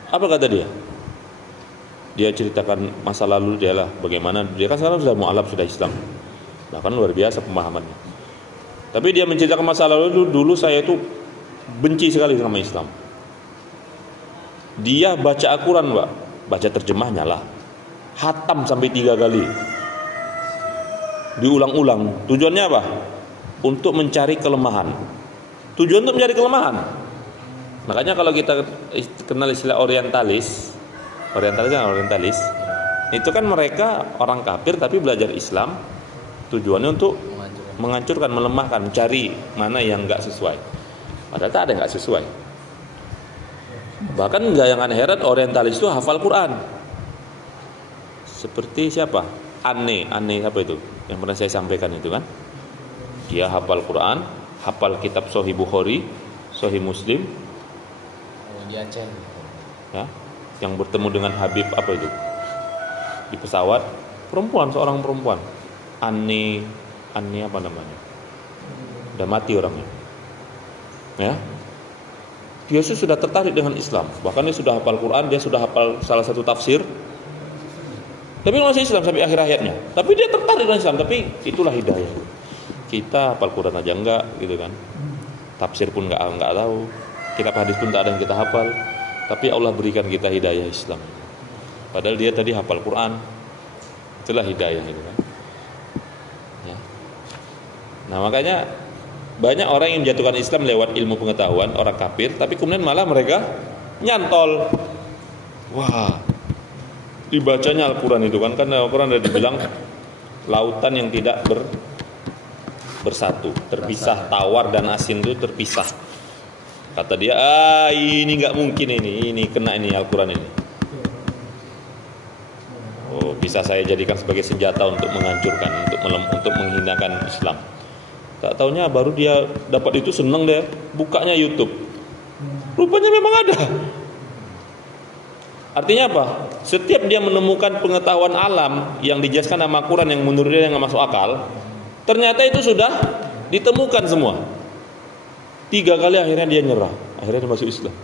Apa kata dia? Dia ceritakan masa lalu dia lah, bagaimana dia kan sekarang sudah mu'alaf, sudah Islam. Bahkan luar biasa pemahamannya. Tapi dia menceritakan masa lalu dulu saya itu benci sekali sama Islam. Dia baca Al-Quran, Pak, baca terjemahnya lah, hatam sampai 3 kali, diulang-ulang. Tujuannya apa? Untuk mencari kelemahan. Tujuan untuk mencari kelemahan. Makanya kalau kita kenal istilah orientalis itu kan mereka orang kafir tapi belajar Islam, tujuannya untuk menghancurkan, melemahkan, mencari mana yang nggak sesuai. Padahal tak ada yang nggak sesuai. Bahkan jangan heran orientalis itu hafal Quran. Seperti siapa? Anne siapa itu? Yang pernah saya sampaikan itu kan? Dia hafal Quran, hafal kitab Sahih Bukhari, Sahih Muslim. Di Aceh. Ya, yang bertemu dengan Habib apa itu? Di pesawat, seorang perempuan. Anne apa namanya? Udah mati orangnya. Ya. Dia sudah tertarik dengan Islam. Bahkan dia sudah hafal Quran, dia sudah hafal salah satu tafsir. Tapi masih Islam sampai akhir hayatnya. Tapi dia tertarik dengan Islam, tapi itulah hidayah. Kita hafal Quran aja enggak gitu kan. Tafsir pun enggak tahu. Kitab hadis pun tak ada yang kita hafal. Tapi Allah berikan kita hidayah Islam. Padahal dia tadi hafal Quran. Itulah hidayah gitu kan. Ya. Nah, makanya banyak orang yang menjatuhkan Islam lewat ilmu pengetahuan, orang kafir, tapi kemudian malah mereka nyantol. Wah, dibacanya Al-Quran itu kan, karena Al-Quran ada dibilang lautan yang tidak bersatu, terpisah, tawar dan asin itu terpisah. Kata dia, ini nggak mungkin ini kena ini Al-Quran ini. Oh, bisa saya jadikan sebagai senjata untuk menghancurkan, untuk menghinakan Islam. Tak taunya baru dia dapat itu seneng deh, bukanya YouTube. Rupanya memang ada. Artinya apa? Setiap dia menemukan pengetahuan alam yang dijelaskan sama Quran yang menurut dia nggak masuk akal, ternyata itu sudah ditemukan semua. 3 kali akhirnya dia nyerah, akhirnya dia masuk Islam.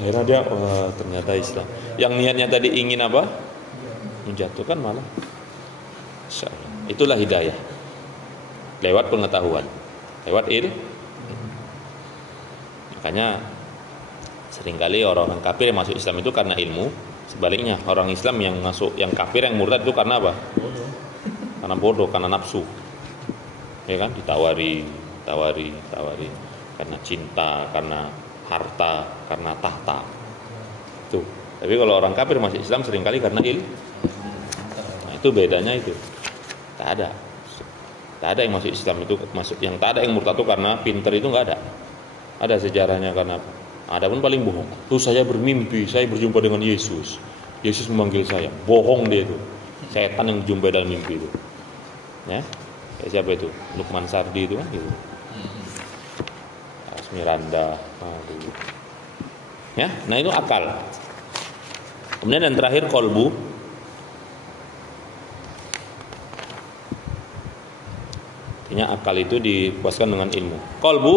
Akhirnya dia, wah ternyata Islam. Yang niatnya tadi ingin apa? Menjatuhkan malah. Itulah hidayah. Lewat pengetahuan, lewat ilmu. Makanya seringkali orang kafir yang masuk Islam itu karena ilmu. Sebaliknya orang Islam yang masuk, yang kafir, yang murtad itu karena apa? Karena bodoh, karena nafsu. Ya kan, ditawari, karena cinta, karena harta, karena tahta. Tuh. Tapi kalau orang kafir masuk Islam seringkali karena ilmu. Nah, itu bedanya itu. Tak ada yang masuk Islam itu yang tak ada yang murtad itu karena pinter, itu nggak ada. Ada sejarahnya karena ada pun paling bohong. Tuh saya bermimpi, saya berjumpa dengan Yesus. Yesus memanggil saya. Bohong dia itu. Setan yang berjumpa dalam mimpi itu. Ya. Kayak siapa itu? Lukman Sardi itu kan gitu. Asmiranda. Ya, nah itu akal. Kemudian yang terakhir kolbu. Akal itu dipuaskan dengan ilmu. Kolbu,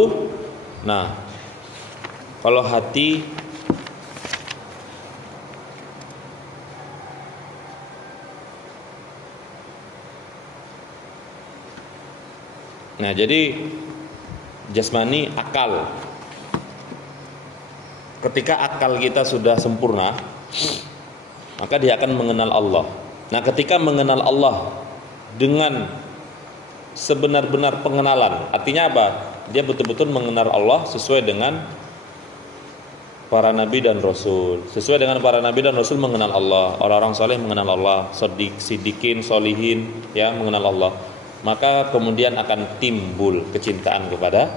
nah kalau hati jadi jasmani akal. Ketika akal kita sudah sempurna, maka dia akan mengenal Allah. Nah, ketika mengenal Allah dengan sebenar-benar pengenalan, artinya apa? Dia betul-betul mengenal Allah sesuai dengan para nabi dan rasul. Sesuai dengan para nabi dan rasul mengenal Allah. Orang-orang saleh mengenal Allah, siddiqin, solihin, ya, mengenal Allah. Maka kemudian akan timbul kecintaan kepada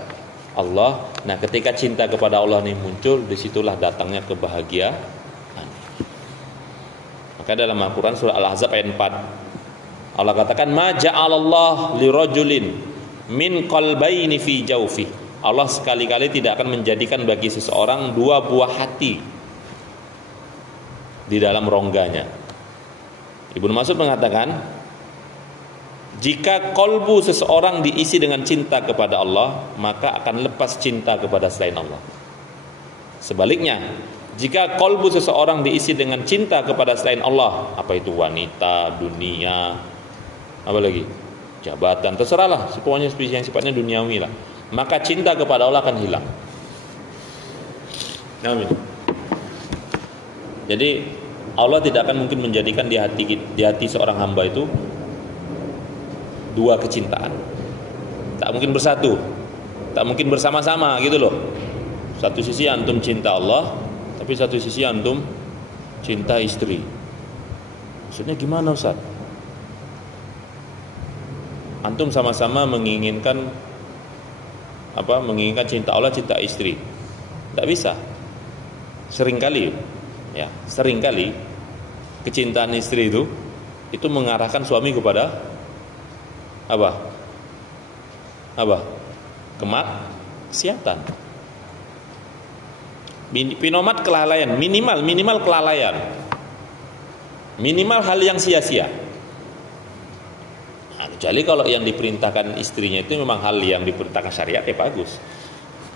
Allah. Nah, ketika cinta kepada Allah ini muncul, disitulah datangnya kebahagiaan. Maka dalam Al-Quran surah Al-Ahzab ayat 4, Allah katakan, ma ja'alallah lirajulin min qalbaini fi jawfi. Allah sekali-kali tidak akan menjadikan bagi seseorang 2 buah hati di dalam rongganya. Ibnu Mas'ud mengatakan, jika kolbu seseorang diisi dengan cinta kepada Allah, maka akan lepas cinta kepada selain Allah. Sebaliknya, jika kolbu seseorang diisi dengan cinta kepada selain Allah, apa itu wanita, dunia, apa lagi, jabatan, terserahlah, pokoknya yang sifatnya duniawi lah, maka cinta kepada Allah akan hilang. Amin. Jadi Allah tidak akan mungkin menjadikan di hati seorang hamba itu 2 kecintaan. Tak mungkin bersatu, tak mungkin bersama-sama gitu loh. Satu sisi antum cinta Allah, tapi satu sisi antum cinta istri. Maksudnya gimana Ustaz? Antum sama-sama menginginkan menginginkan cinta Allah, cinta istri. Tidak bisa. Seringkali kecintaan istri itu mengarahkan suami kepada kemaksiatan. Pinomat kelalaian, minimal kelalaian. Minimal hal yang sia-sia. Kecuali kalau yang diperintahkan istrinya itu memang hal yang diperintahkan syariat, ya bagus.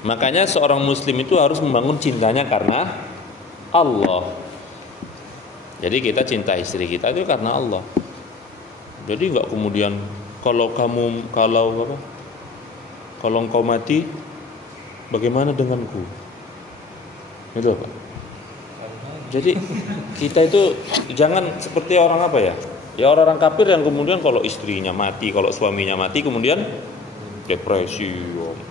Makanya seorang muslim itu harus membangun cintanya karena Allah. Jadi kita cinta istri kita itu karena Allah. Jadi enggak kemudian kalau engkau mati bagaimana denganku? Itu apa? Jadi kita itu jangan seperti orang ya orang-orang kafir yang kemudian kalau istrinya mati, kalau suaminya mati kemudian depresi,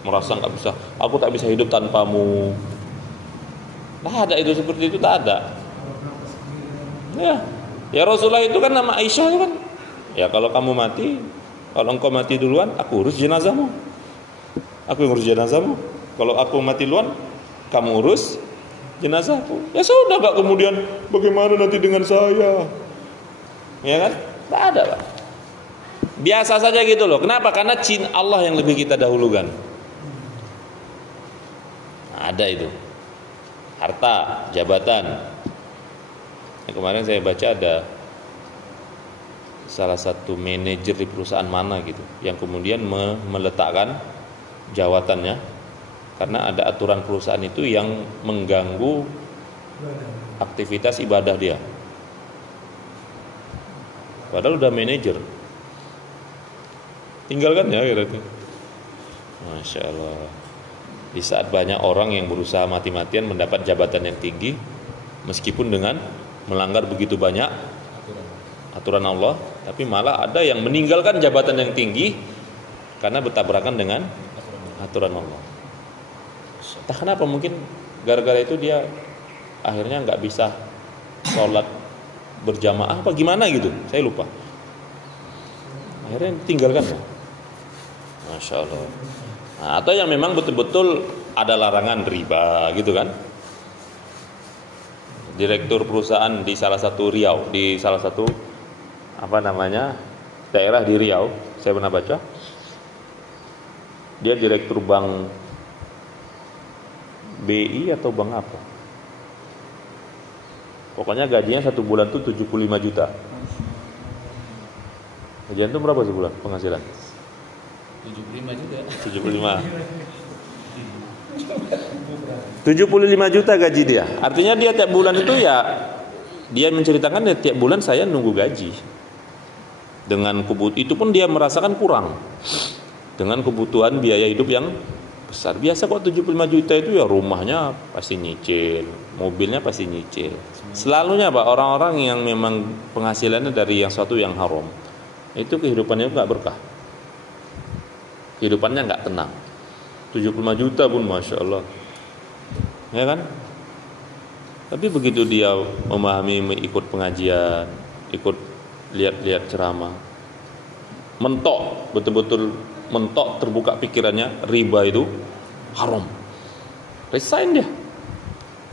merasa nggak bisa, aku tak bisa hidup tanpamu. Nah ada itu seperti itu, tak ada. Ya Rasulullah itu kan nama Aisyah itu kan, ya kalau kamu mati, kalau engkau mati duluan, aku urus jenazahmu. Aku yang urus jenazahmu. Kalau aku mati duluan, kamu urus jenazahku. Ya sudah, gak kemudian bagaimana nanti dengan saya? Ya kan? Tidak ada, Pak. Biasa saja gitu loh. Kenapa? Karena cinta Allah yang lebih kita dahulukan. Nah, ada itu. Harta, jabatan. Kemarin saya baca ada salah satu manajer di perusahaan mana gitu, yang kemudian meletakkan jawatannya karena ada aturan perusahaan itu yang mengganggu aktivitas ibadah dia. Padahal udah manajer, tinggalkan ya kira-kira. Masya Allah. Di saat banyak orang yang berusaha mati-matian mendapat jabatan yang tinggi, meskipun dengan melanggar begitu banyak aturan Allah, tapi malah ada yang meninggalkan jabatan yang tinggi karena bertabrakan dengan aturan Allah. Entah kenapa, mungkin gara-gara itu dia akhirnya nggak bisa sholat berjamaah apa gimana gitu, saya lupa. Akhirnya tinggalkan. Masya Allah. Nah, atau yang memang betul-betul ada larangan riba gitu kan. Direktur perusahaan di salah satu Riau, di salah satu daerah di Riau, saya pernah baca. Dia direktur bank BI atau bank apa. Pokoknya gajinya satu bulan tuh 75 juta. Gajian itu berapa sebulan penghasilan? 75 juga. 75 juta gaji dia. Artinya dia tiap bulan itu ya, dia menceritakan ya, tiap bulan saya nunggu gaji. Dengan itu pun dia merasakan kurang. Dengan kebutuhan biaya hidup yang besar. Biasa kok 75 juta itu ya rumahnya pasti nyicil, mobilnya pasti nyicil. Selalunya Pak, orang-orang yang memang penghasilannya dari yang suatu yang haram, itu kehidupannya enggak berkah. Kehidupannya enggak tenang. 75 juta pun Masya Allah, ya kan? Tapi begitu dia memahami, ikut pengajian, ikut lihat-lihat ceramah, mentok, betul-betul mentok, terbuka pikirannya, riba itu haram, resign dia,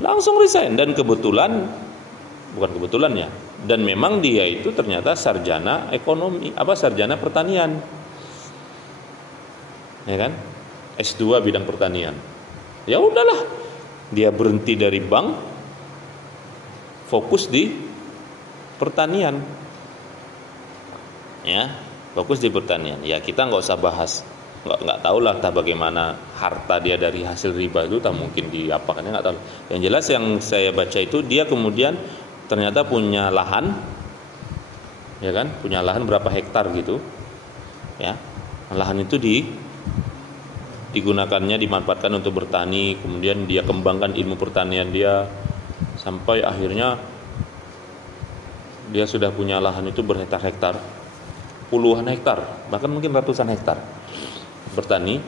langsung resign. Dan bukan kebetulan ya, dan memang dia itu ternyata sarjana ekonomi, sarjana pertanian, ya kan? S2 bidang pertanian. Ya udahlah, dia berhenti dari bank, fokus di pertanian. Ya, fokus di pertanian. Ya kita nggak usah bahas, nggak tahu lah entah bagaimana harta dia dari hasil riba itu, tak mungkin diapakannya, nggak tahu. Yang jelas yang saya baca itu dia kemudian ternyata punya lahan, ya kan, punya lahan berapa hektar gitu, ya. Lahan itu digunakannya, dimanfaatkan untuk bertani, kemudian dia kembangkan ilmu pertanian dia sampai akhirnya dia sudah punya lahan itu berhektar-hektar, puluhan hektar, bahkan mungkin ratusan hektar bertani.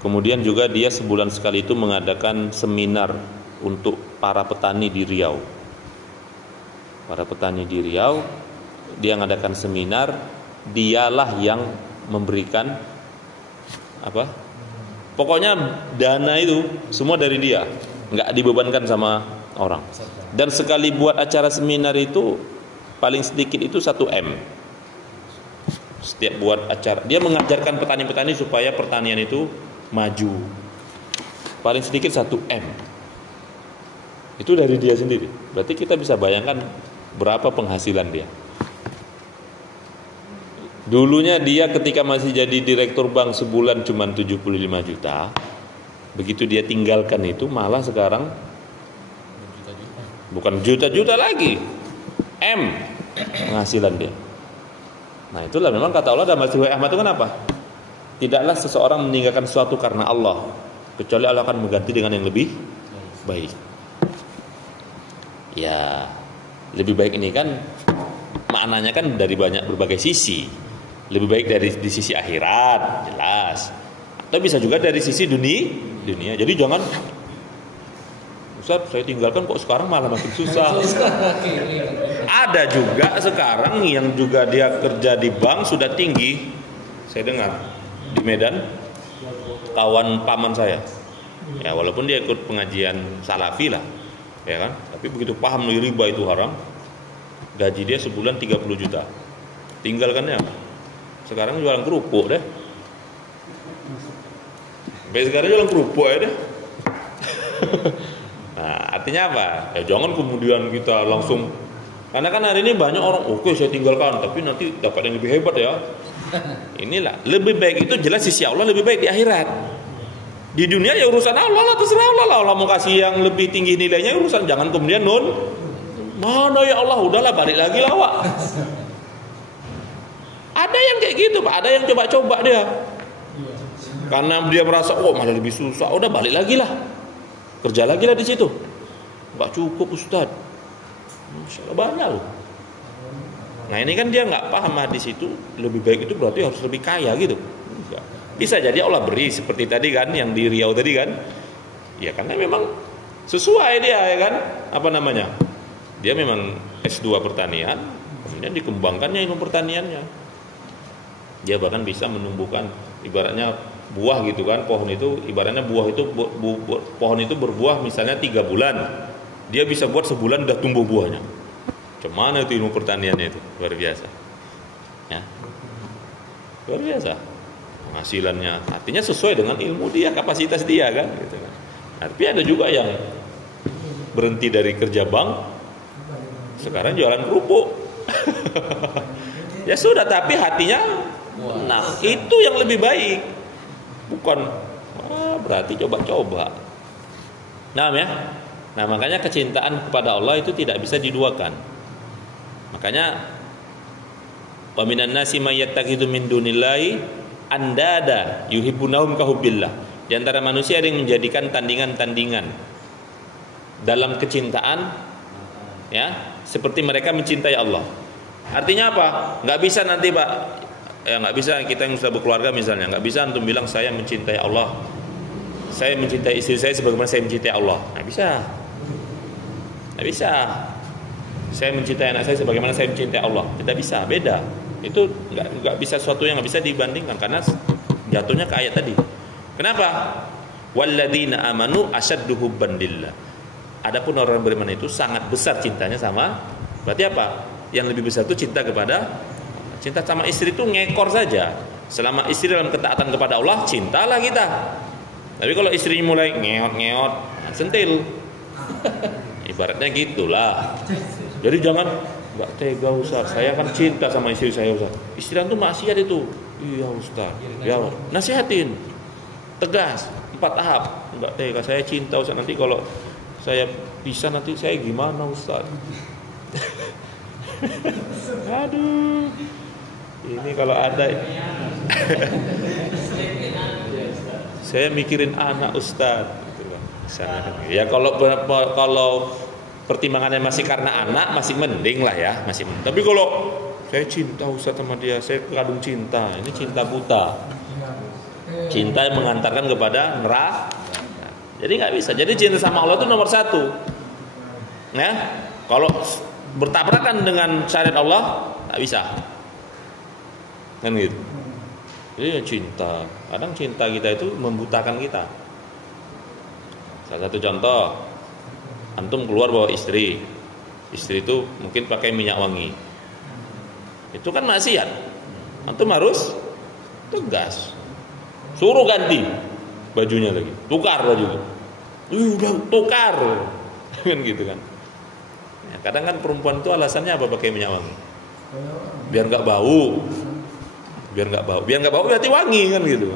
Kemudian juga dia sebulan sekali itu mengadakan seminar untuk para petani di Riau. Para petani di Riau, dia mengadakan seminar, dialah yang memberikan apa? Pokoknya dana itu semua dari dia, nggak dibebankan sama orang. Dan sekali buat acara seminar itu paling sedikit itu 1 M. Setiap buat acara, dia mengajarkan petani-petani supaya pertanian itu maju. Paling sedikit 1 M. Itu dari dia sendiri. Berarti kita bisa bayangkan berapa penghasilan dia. Dulunya dia ketika masih jadi direktur bank sebulan cuma 75 juta. Begitu dia tinggalkan itu malah sekarang bukan juta-juta lagi, M penghasilan dia. Nah itulah memang kata Allah dalam hadis Ahmad itu kan apa? Tidaklah seseorang meninggalkan sesuatu karena Allah, kecuali Allah akan mengganti dengan yang lebih baik. Ya, lebih baik ini kan maknanya kan dari berbagai sisi. Lebih baik dari di sisi akhirat, jelas. Atau bisa juga dari sisi dunia. Jadi jangan, Ustaz, saya tinggalkan kok sekarang malah makin susah. Ada juga sekarang yang juga dia kerja di bank sudah tinggi. Saya dengar di Medan, kawan paman saya. Ya walaupun dia ikut pengajian salafi lah, ya kan. Tapi begitu paham riba itu haram, gaji dia sebulan 30 juta. Tinggalkannya. Sekarang jualan kerupuk deh. Sekarang jualan kerupuk ya deh. Nah, artinya apa? Ya jangan kemudian kita langsung, karena kan hari ini banyak orang, oke saya tinggalkan, tapi nanti dapat yang lebih hebat ya. Inilah, lebih baik itu jelas sisi Allah lebih baik di akhirat. Di dunia ya urusan Allah lah, terserah Allah lah. Allah mau kasih yang lebih tinggi nilainya urusan, jangan kemudian mana ya Allah, udahlah balik lagi lah Wak. Ada yang kayak gitu Pak, ada yang coba-coba dia. Karena dia merasa malah lebih susah, udah balik lagi lah. Kerja lagi lah di situ. Enggak cukup Ustaz. Masalah banyak loh. Nah ini kan dia nggak paham hadis itu lebih baik itu berarti harus lebih kaya gitu. Enggak. Bisa jadi Allah beri seperti tadi kan yang di Riau tadi kan. Ya karena memang sesuai dia ya kan. Apa namanya? Dia memang S2 pertanian, kemudian dikembangkannya ilmu pertaniannya. Dia bahkan bisa menumbuhkan ibaratnya buah gitu kan, pohon itu ibaratnya buah itu pohon itu berbuah misalnya 3 bulan, dia bisa buat sebulan udah tumbuh buahnya. Cuman itu ilmu pertaniannya itu luar biasa, ya luar biasa penghasilannya. Artinya sesuai dengan ilmu dia, kapasitas dia kan, gitu kan. Tapi ada juga yang berhenti dari kerja bank, sekarang jualan kerupuk. Ya sudah, tapi hatinya, nah itu yang lebih baik. Bukan berarti coba-coba. Nah ya. Nah makanya kecintaan kepada Allah itu tidak bisa diduakan. Makanya wa minan nasi may yattakhidhu min dunillahi andada yuhibbunahum ka hubbillah. Di antara manusia ada yang menjadikan tandingan-tandingan dalam kecintaan, ya, seperti mereka mencintai Allah. Artinya apa? Enggak bisa nanti Pak, ya nggak bisa kita yang sudah berkeluarga misalnya, nggak bisa antum bilang saya mencintai Allah, saya mencintai istri saya sebagaimana saya mencintai Allah. Nggak bisa. Saya mencintai anak saya sebagaimana saya mencintai Allah. Tidak bisa, beda. Itu nggak bisa, sesuatu yang nggak bisa dibandingkan karena jatuhnya ke ayat tadi. Kenapa? Walladzina amanu asyaddu hubban lillah. Adapun orang beriman itu sangat besar cintanya sama. Berarti apa? Yang lebih besar itu cinta sama istri itu ngekor saja. Selama istri dalam ketaatan kepada Allah, cintalah kita. Tapi kalau istrinya mulai ngeot-ngeot, sentil. Ibaratnya gitulah. Jadi jangan enggak tega Ustaz, saya kan cinta sama istri saya Ustaz. Istri itu maksiat itu. Iya Ustaz. Ya, nasihatin. Tegas, 4 tahap. Enggak tega, saya cinta Ustaz, nanti kalau saya bisa nanti saya gimana Ustaz? Aduh. Ini kalau ada saya mikirin anak Ustaz gitu kan. Ya kalau pertimbangannya masih karena anak masih mending lah ya, masih mending. Tapi kalau saya cinta Ustaz sama dia, saya kagum cinta, ini cinta buta. Cinta yang mengantarkan kepada neraka. Jadi nggak bisa. Jadi cinta sama Allah itu nomor satu. Ya, kalau bertabrakan dengan syariat Allah nggak bisa. Kan gitu. Jadi cinta. Kadang cinta kita itu membutakan kita. Salah satu contoh, antum keluar bawa istri. Istri itu mungkin pakai minyak wangi. Itu kan maksiat. Antum harus tegas. Suruh ganti bajunya lagi, tukar bajunya. Udah tukar, kan gitu kan. Ya, kadang kan perempuan itu alasannya apa pakai minyak wangi? Biar nggak bau, biar nggak bau berarti wangi kan gitu.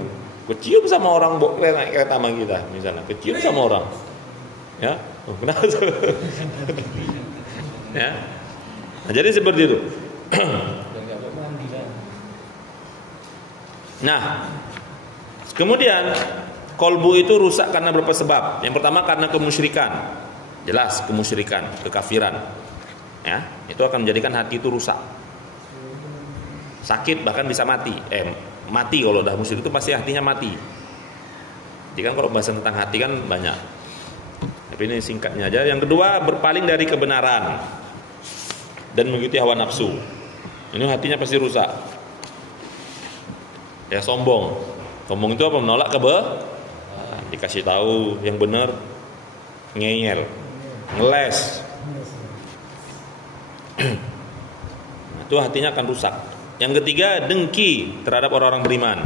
Kecium sama orang kereta sama kita, misalnya kecium sama orang, ya, kenapa? Ya, nah, jadi seperti itu. Nah, kemudian kolbu itu rusak karena beberapa sebab. Yang pertama karena kemusyrikan. Jelas kemusyrikan, kekafiran. Ya, itu akan menjadikan hati itu rusak. Sakit bahkan bisa mati. Mati kalau udah musyrik itu pasti hatinya mati. Jadi kan kalau bahasa tentang hati kan banyak. Tapi ini singkatnya aja. Yang kedua, berpaling dari kebenaran dan mengikuti hawa nafsu. Ini hatinya pasti rusak. Ya, sombong. Sombong itu apa? Menolak dikasih tahu yang benar ngeyel, ngeles. Nah, itu hatinya akan rusak. Yang ketiga, dengki terhadap orang-orang beriman.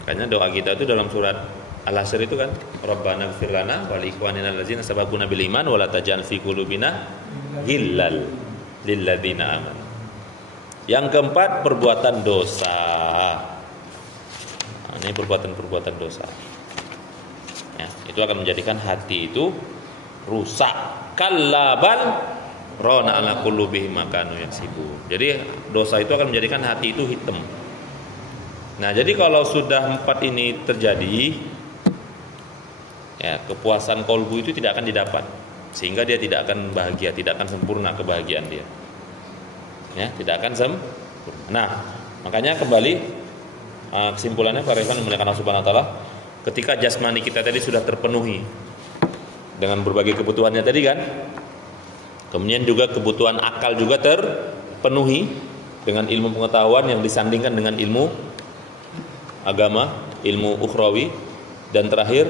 Makanya doa kita itu dalam surat Al-Asr itu kan, Rabbana ighfir lana wa li ikhwanina allazina sabaquna bil iman wa la taj'al fi qulubina ghillal lil ladzina amanu. Yang keempat, perbuatan dosa. Nah, ini perbuatan dosa. Ya, itu akan menjadikan hati itu rusak. Kallabal rona ala qulubihim makanu yaksibu. Jadi dosa itu akan menjadikan hati itu hitam. Nah, jadi kalau sudah 4 ini terjadi, ya, kepuasan kolbu itu tidak akan didapat, sehingga dia tidak akan bahagia, tidak akan sempurna kebahagiaan dia. Ya, tidak akan sempurna. Nah, makanya kembali kesimpulannya para ikhwan memuliakan Allah Subhanahu wa taala, ketika jasmani kita tadi sudah terpenuhi dengan berbagai kebutuhannya tadi kan, kemudian juga kebutuhan akal juga terpenuhi dengan ilmu pengetahuan yang disandingkan dengan ilmu agama, ilmu ukhrawi, dan terakhir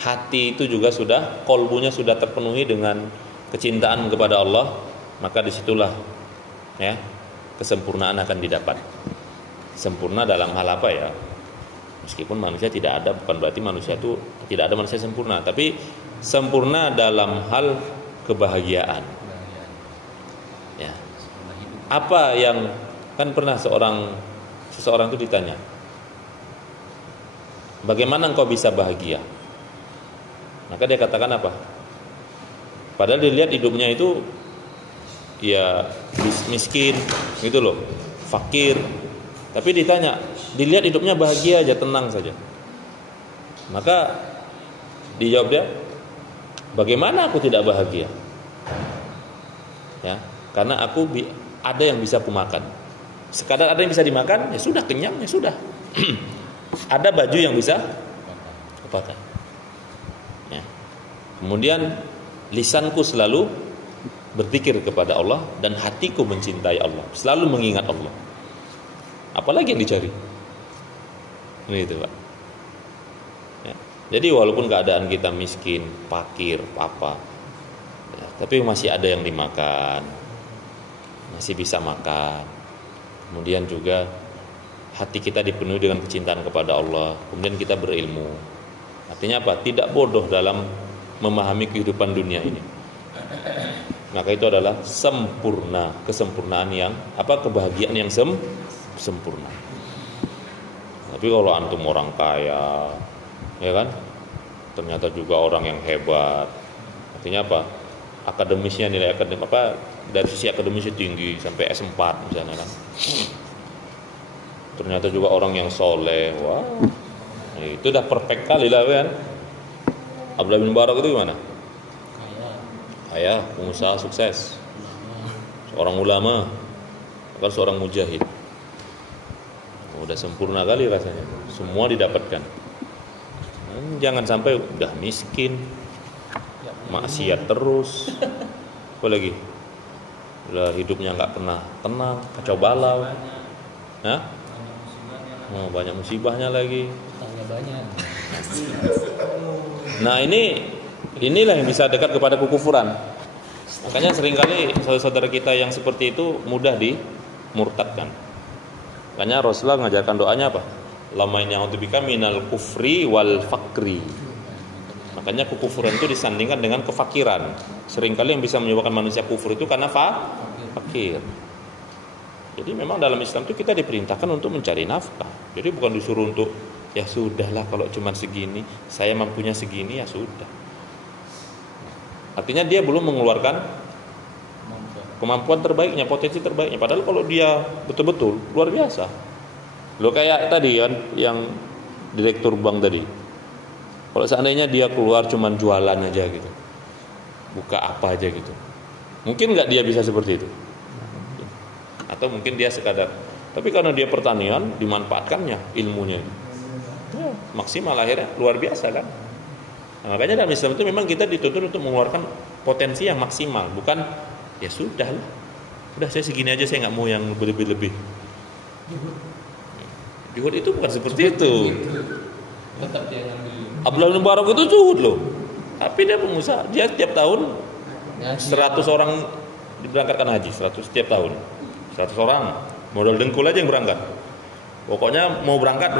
hati itu juga sudah, kolbunya sudah terpenuhi dengan kecintaan kepada Allah, maka disitulah, ya, kesempurnaan akan didapat. Sempurna dalam hal apa ya? Meskipun manusia tidak ada, bukan berarti manusia itu tidak ada manusia sempurna, tapi sempurna dalam hal kebahagiaan. Ya. Apa yang kan pernah seseorang itu ditanya, bagaimana engkau bisa bahagia? Maka dia katakan apa? Padahal dilihat hidupnya itu ya miskin gitu loh, fakir. Tapi ditanya, dilihat hidupnya bahagia aja, tenang saja. Maka dijawab dia, bagaimana aku tidak bahagia? Ya, karena aku ada yang bisa aku makan. Sekadar ada yang bisa dimakan, ya sudah, kenyang, ya sudah. Ada baju yang bisa aku pakai. Ya. Kemudian lisanku selalu berzikir kepada Allah dan hatiku mencintai Allah, selalu mengingat Allah. Apalagi yang dicari? Ini itu, Pak. Ya. Jadi walaupun keadaan kita miskin, fakir, apa, ya, tapi masih ada yang dimakan, masih bisa makan. Kemudian juga hati kita dipenuhi dengan kecintaan kepada Allah. Kemudian kita berilmu. Artinya apa? Tidak bodoh dalam memahami kehidupan dunia ini. Maka itu adalah sempurna, kesempurnaan yang kebahagiaan yang sempurna. Tapi kalau antum orang kaya, ya kan, ternyata juga orang yang hebat, artinya apa? Akademisnya, nilai akademis dari sisi akademisnya tinggi sampai S4 misalnya kan. Ternyata juga orang yang soleh, wah, itu udah perfect kali lah kan. Abdullah bin Mubarak itu gimana? Kaya, pengusaha sukses, seorang ulama, bahkan seorang mujahid. udah sempurna kali rasanya. Semua didapatkan. Jangan sampai udah miskin, maksiat terus, apa lagi? Udah hidupnya nggak pernah tenang, kacau balau. Hah? Oh, banyak musibahnya lagi. Tanya banyak. Nah inilah yang bisa dekat kepada kekufuran. Makanya seringkali saudara-saudara kita yang seperti itu mudah dimurtadkan. Makanya Rasulullah mengajarkan doanya apa? Allahumma inni a'udzubika minal kufri wal fakri. Makanya kekufuran itu disandingkan dengan kefakiran. Seringkali yang bisa menyebabkan manusia kufur itu karena fakir. Jadi memang dalam Islam itu kita diperintahkan untuk mencari nafkah. Jadi bukan disuruh untuk ya sudahlah kalau cuma segini, saya mampunya segini ya sudah. Artinya dia belum mengeluarkan kemampuan terbaiknya, potensi terbaiknya. Padahal kalau dia betul-betul luar biasa. Lo kayak tadi kan yang direktur bank tadi. Kalau seandainya dia keluar cuman jualan aja gitu, buka apa aja gitu, mungkin nggak dia bisa seperti itu? Atau mungkin dia sekadar. Tapi karena dia pertanian, dimanfaatkannya ilmunya, ya, maksimal akhirnya luar biasa kan? Nah, makanya dalam Islam itu memang kita dituntut untuk mengeluarkan potensi yang maksimal, bukan ya sudah lah, udah saya segini aja, saya nggak mau yang lebih-lebih. Juhud itu bukan seperti itu. Tetap dia ngambil. Abdullah bin Mubarak itu juhud loh, tapi dia pengusaha, dia tiap tahun 100 orang diberangkatkan haji, 100 tiap tahun, 100 orang, modal dengkul aja yang berangkat. Pokoknya mau berangkat,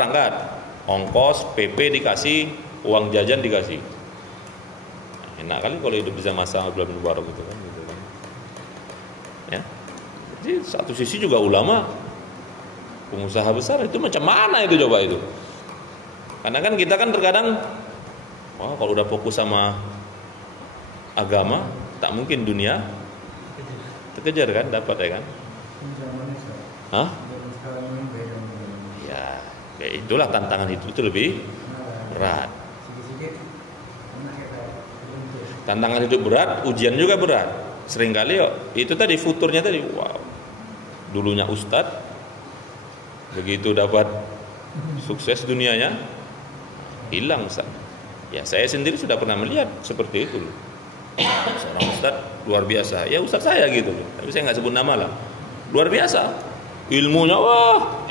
ongkos, PP dikasih, uang jajan dikasih. Enak kali kalau hidup bisa masa Abdullah bin Mubarak gitu kan. Ya. Jadi satu sisi juga ulama, pengusaha besar itu macam mana itu coba itu? Karena kan kita kan terkadang kalau udah fokus sama agama, tak mungkin dunia terkejar kan, dapat ya kan? Hah? Ya itulah tantangan itu lebih berat. Tantangan hidup berat, ujian juga berat. Seringkali itu tadi futurnya tadi, wow, dulunya ustadz, begitu dapat sukses dunianya, hilang Ustaz. Ya saya sendiri sudah pernah melihat seperti itu loh. Seorang ustadz luar biasa, ya ustadz saya gitu loh, tapi saya nggak sebut nama lah. Luar biasa, ilmunya wah.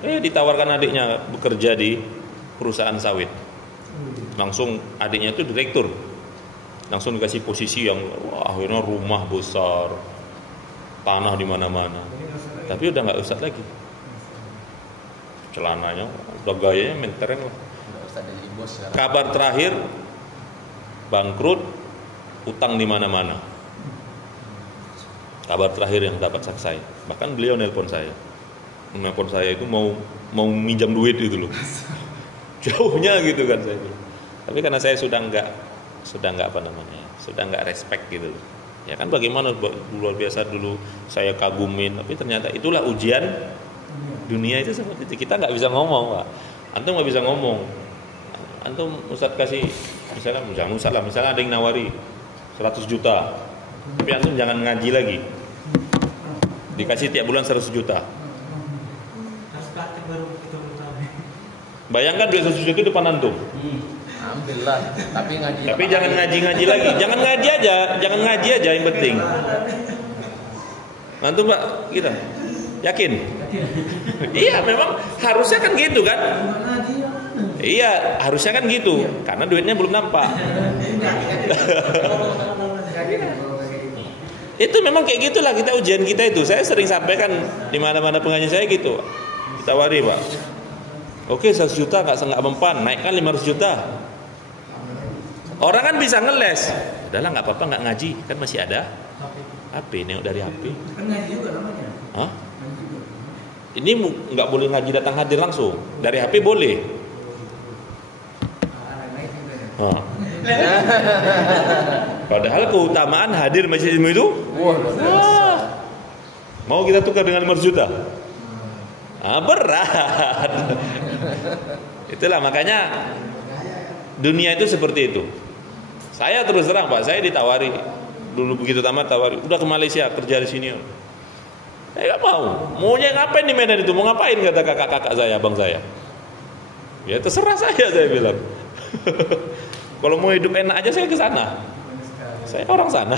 Ditawarkan adiknya bekerja di perusahaan sawit. Langsung adiknya itu direktur. Langsung dikasih posisi yang wah, akhirnya rumah besar, tanah di mana-mana. Tapi udah nggak ustadz lagi. Celananya udah gayanya mentereng lah. Kabar terakhir bangkrut, utang di mana-mana. Kabar terakhir yang dapat saya. Bahkan beliau nelpon saya itu mau minjam duit gitu loh. Jauhnya gitu kan saya. Tapi karena saya sudah nggak respect gitu loh. Ya kan bagaimana luar biasa dulu saya kagumin, tapi ternyata itulah ujian dunia itu seperti itu. Kita nggak bisa ngomong, Pak. Antum nggak bisa ngomong. Antum Ustadz kasih misalnya ada yang nawari 100 juta, tapi antum jangan ngaji lagi. Dikasih tiap bulan 100 juta. Bayangkan 200 juta itu depan antum. Ambillah, tapi jangan ngaji lagi. Jangan ngaji aja yang penting. Antum Pak, kita yakin? Iya, memang harusnya kan gitu kan? Iya, harusnya kan gitu. Karena duitnya belum nampak. Itu memang kayak gitulah kita ujian kita itu. Saya sering sampaikan di mana-mana pengajian saya gitu. Ditawari, Pak. Oke, 100 juta nggak mempan, naikkan 500 juta. Orang kan bisa ngeles. Udahlah nggak apa-apa, nggak ngaji, kan masih ada HP, nengok dari HP. Kan ngaji juga namanya. Hah? Ini nggak boleh ngaji datang hadir langsung, dari HP boleh. Padahal keutamaan hadir majelis ilmu itu, wah, mau kita tukar dengan 500 juta? Berat. Itulah makanya dunia itu seperti itu. Saya terus terang Pak, saya ditawari dulu begitu tamat tawari, udah ke Malaysia kerja di sini. Saya nggak mau. Maunya ngapain di Medan itu? Mau ngapain kata kakak-kakak saya, abang saya? Ya terserah saya bilang. Kalau mau hidup enak aja saya ke sana. Saya orang sana.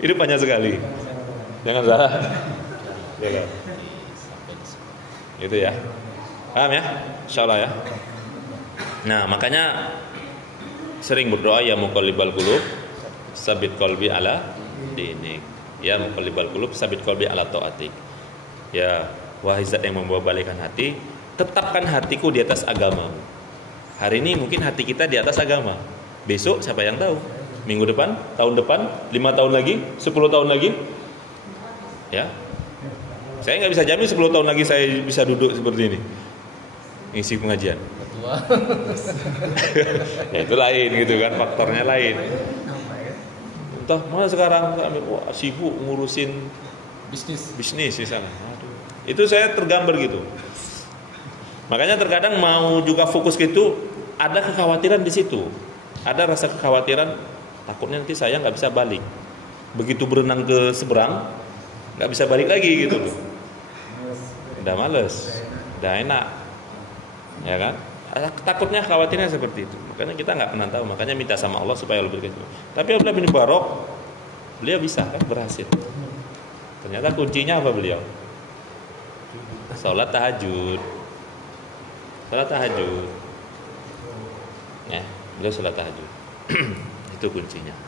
Hidup banyak sekali. Jangan salah. Ya, kan? Gitu ya. Paham ya? Insyaallah ya. Nah, makanya sering berdoa ya muqallibal qulub, sabit qalbi ala dinik. Ya muqallibal qulub, sabit qalbi ala taatik. Ya, wahai zat yang membawa balikan hati, tetapkan hatiku di atas agama. Hari ini mungkin hati kita di atas agama. Besok siapa yang tahu? Minggu depan, tahun depan, 5 tahun lagi, 10 tahun lagi. Ya. Saya nggak bisa jamin 10 tahun lagi saya bisa duduk seperti ini. Ngisi pengajian. Ya itu lain gitu kan, faktornya lain. Entah mana sekarang wah, sibuk ngurusin bisnis di sana. Aduh. Itu saya tergambar gitu. Makanya terkadang mau juga fokus gitu, ada kekhawatiran di situ. Ada rasa kekhawatiran takutnya nanti saya nggak bisa balik. Begitu berenang ke seberang, nggak bisa balik lagi gitu loh. Udah males, udah enak, ya kan? Takutnya khawatirnya seperti itu. Makanya kita nggak pernah tahu. Makanya minta sama Allah supaya lebih begitu. Tapi Abdullah bin Barok, beliau bisa kan berhasil. Ternyata kuncinya apa beliau? Salat tahajud. Ya, beliau salat tahajud. Itu kuncinya.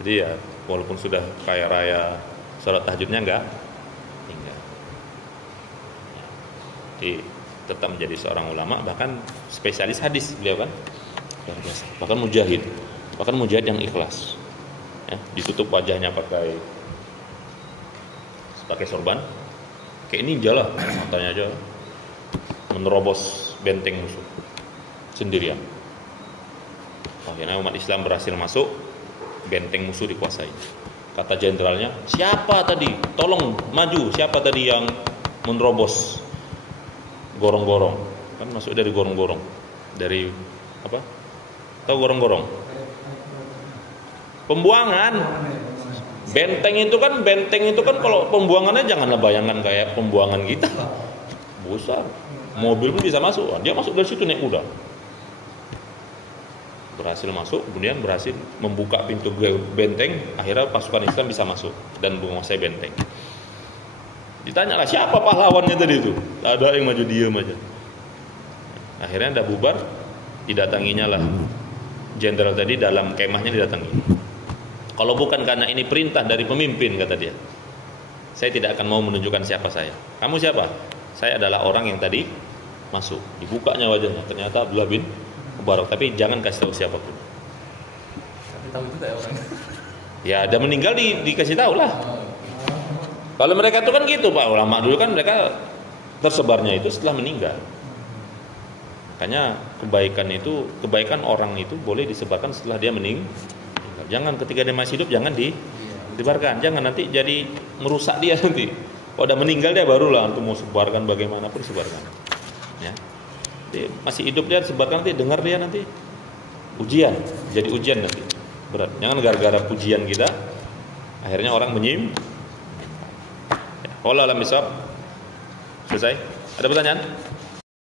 Jadi ya, walaupun sudah kaya raya, salat tahajudnya enggak tinggal. Ya. Jadi tetap menjadi seorang ulama, bahkan spesialis hadis beliau kan, bahkan mujahid yang ikhlas, ya, ditutup wajahnya pakai sorban, kayak ninja lah, matanya aja menerobos benteng musuh sendirian. Akhirnya umat Islam berhasil masuk, benteng musuh dikuasai. Kata jenderalnya, siapa tadi? Tolong maju, siapa tadi yang menerobos gorong-gorong? Kan masuk dari gorong-gorong. Dari apa? Tahu gorong-gorong? Pembuangan. Benteng itu kan kalau pembuangannya janganlah bayangkan kayak pembuangan kita. Besar. Mobil pun bisa masuk. Dia masuk dari situ naik kuda. Berhasil masuk, kemudian berhasil membuka pintu benteng, akhirnya pasukan Islam bisa masuk dan menguasai benteng. Ditanyalah siapa pahlawannya tadi itu? Ada yang maju, diam aja. Akhirnya ada bubar, didatanginya lah jenderal tadi, dalam kemahnya didatangi. Kalau bukan karena ini perintah dari pemimpin, kata dia, saya tidak akan mau menunjukkan siapa saya. Kamu siapa? Saya adalah orang yang tadi masuk. Dibukanya wajahnya, ternyata Abdullah bin Mubarak, tapi jangan kasih tahu siapapun. Tapi tahu juga ya orangnya. Ya, ada meninggal dikasih tahu lah. Kalau mereka itu kan gitu Pak, ulama dulu kan mereka tersebarnya itu setelah meninggal. Makanya kebaikan orang itu boleh disebarkan setelah dia meninggal. Jangan ketika dia masih hidup jangan disebarkan. Jangan nanti jadi merusak dia nanti. Kalau udah meninggal dia barulah untuk mau sebarkan bagaimanapun sebarkan. Ya. Jadi masih hidup dia sebarkan, nanti dengar dia nanti ujian, jadi ujian nanti berat. Jangan gara-gara pujian kita akhirnya orang ya. Allah alam bisawab. Selesai? Ada pertanyaan?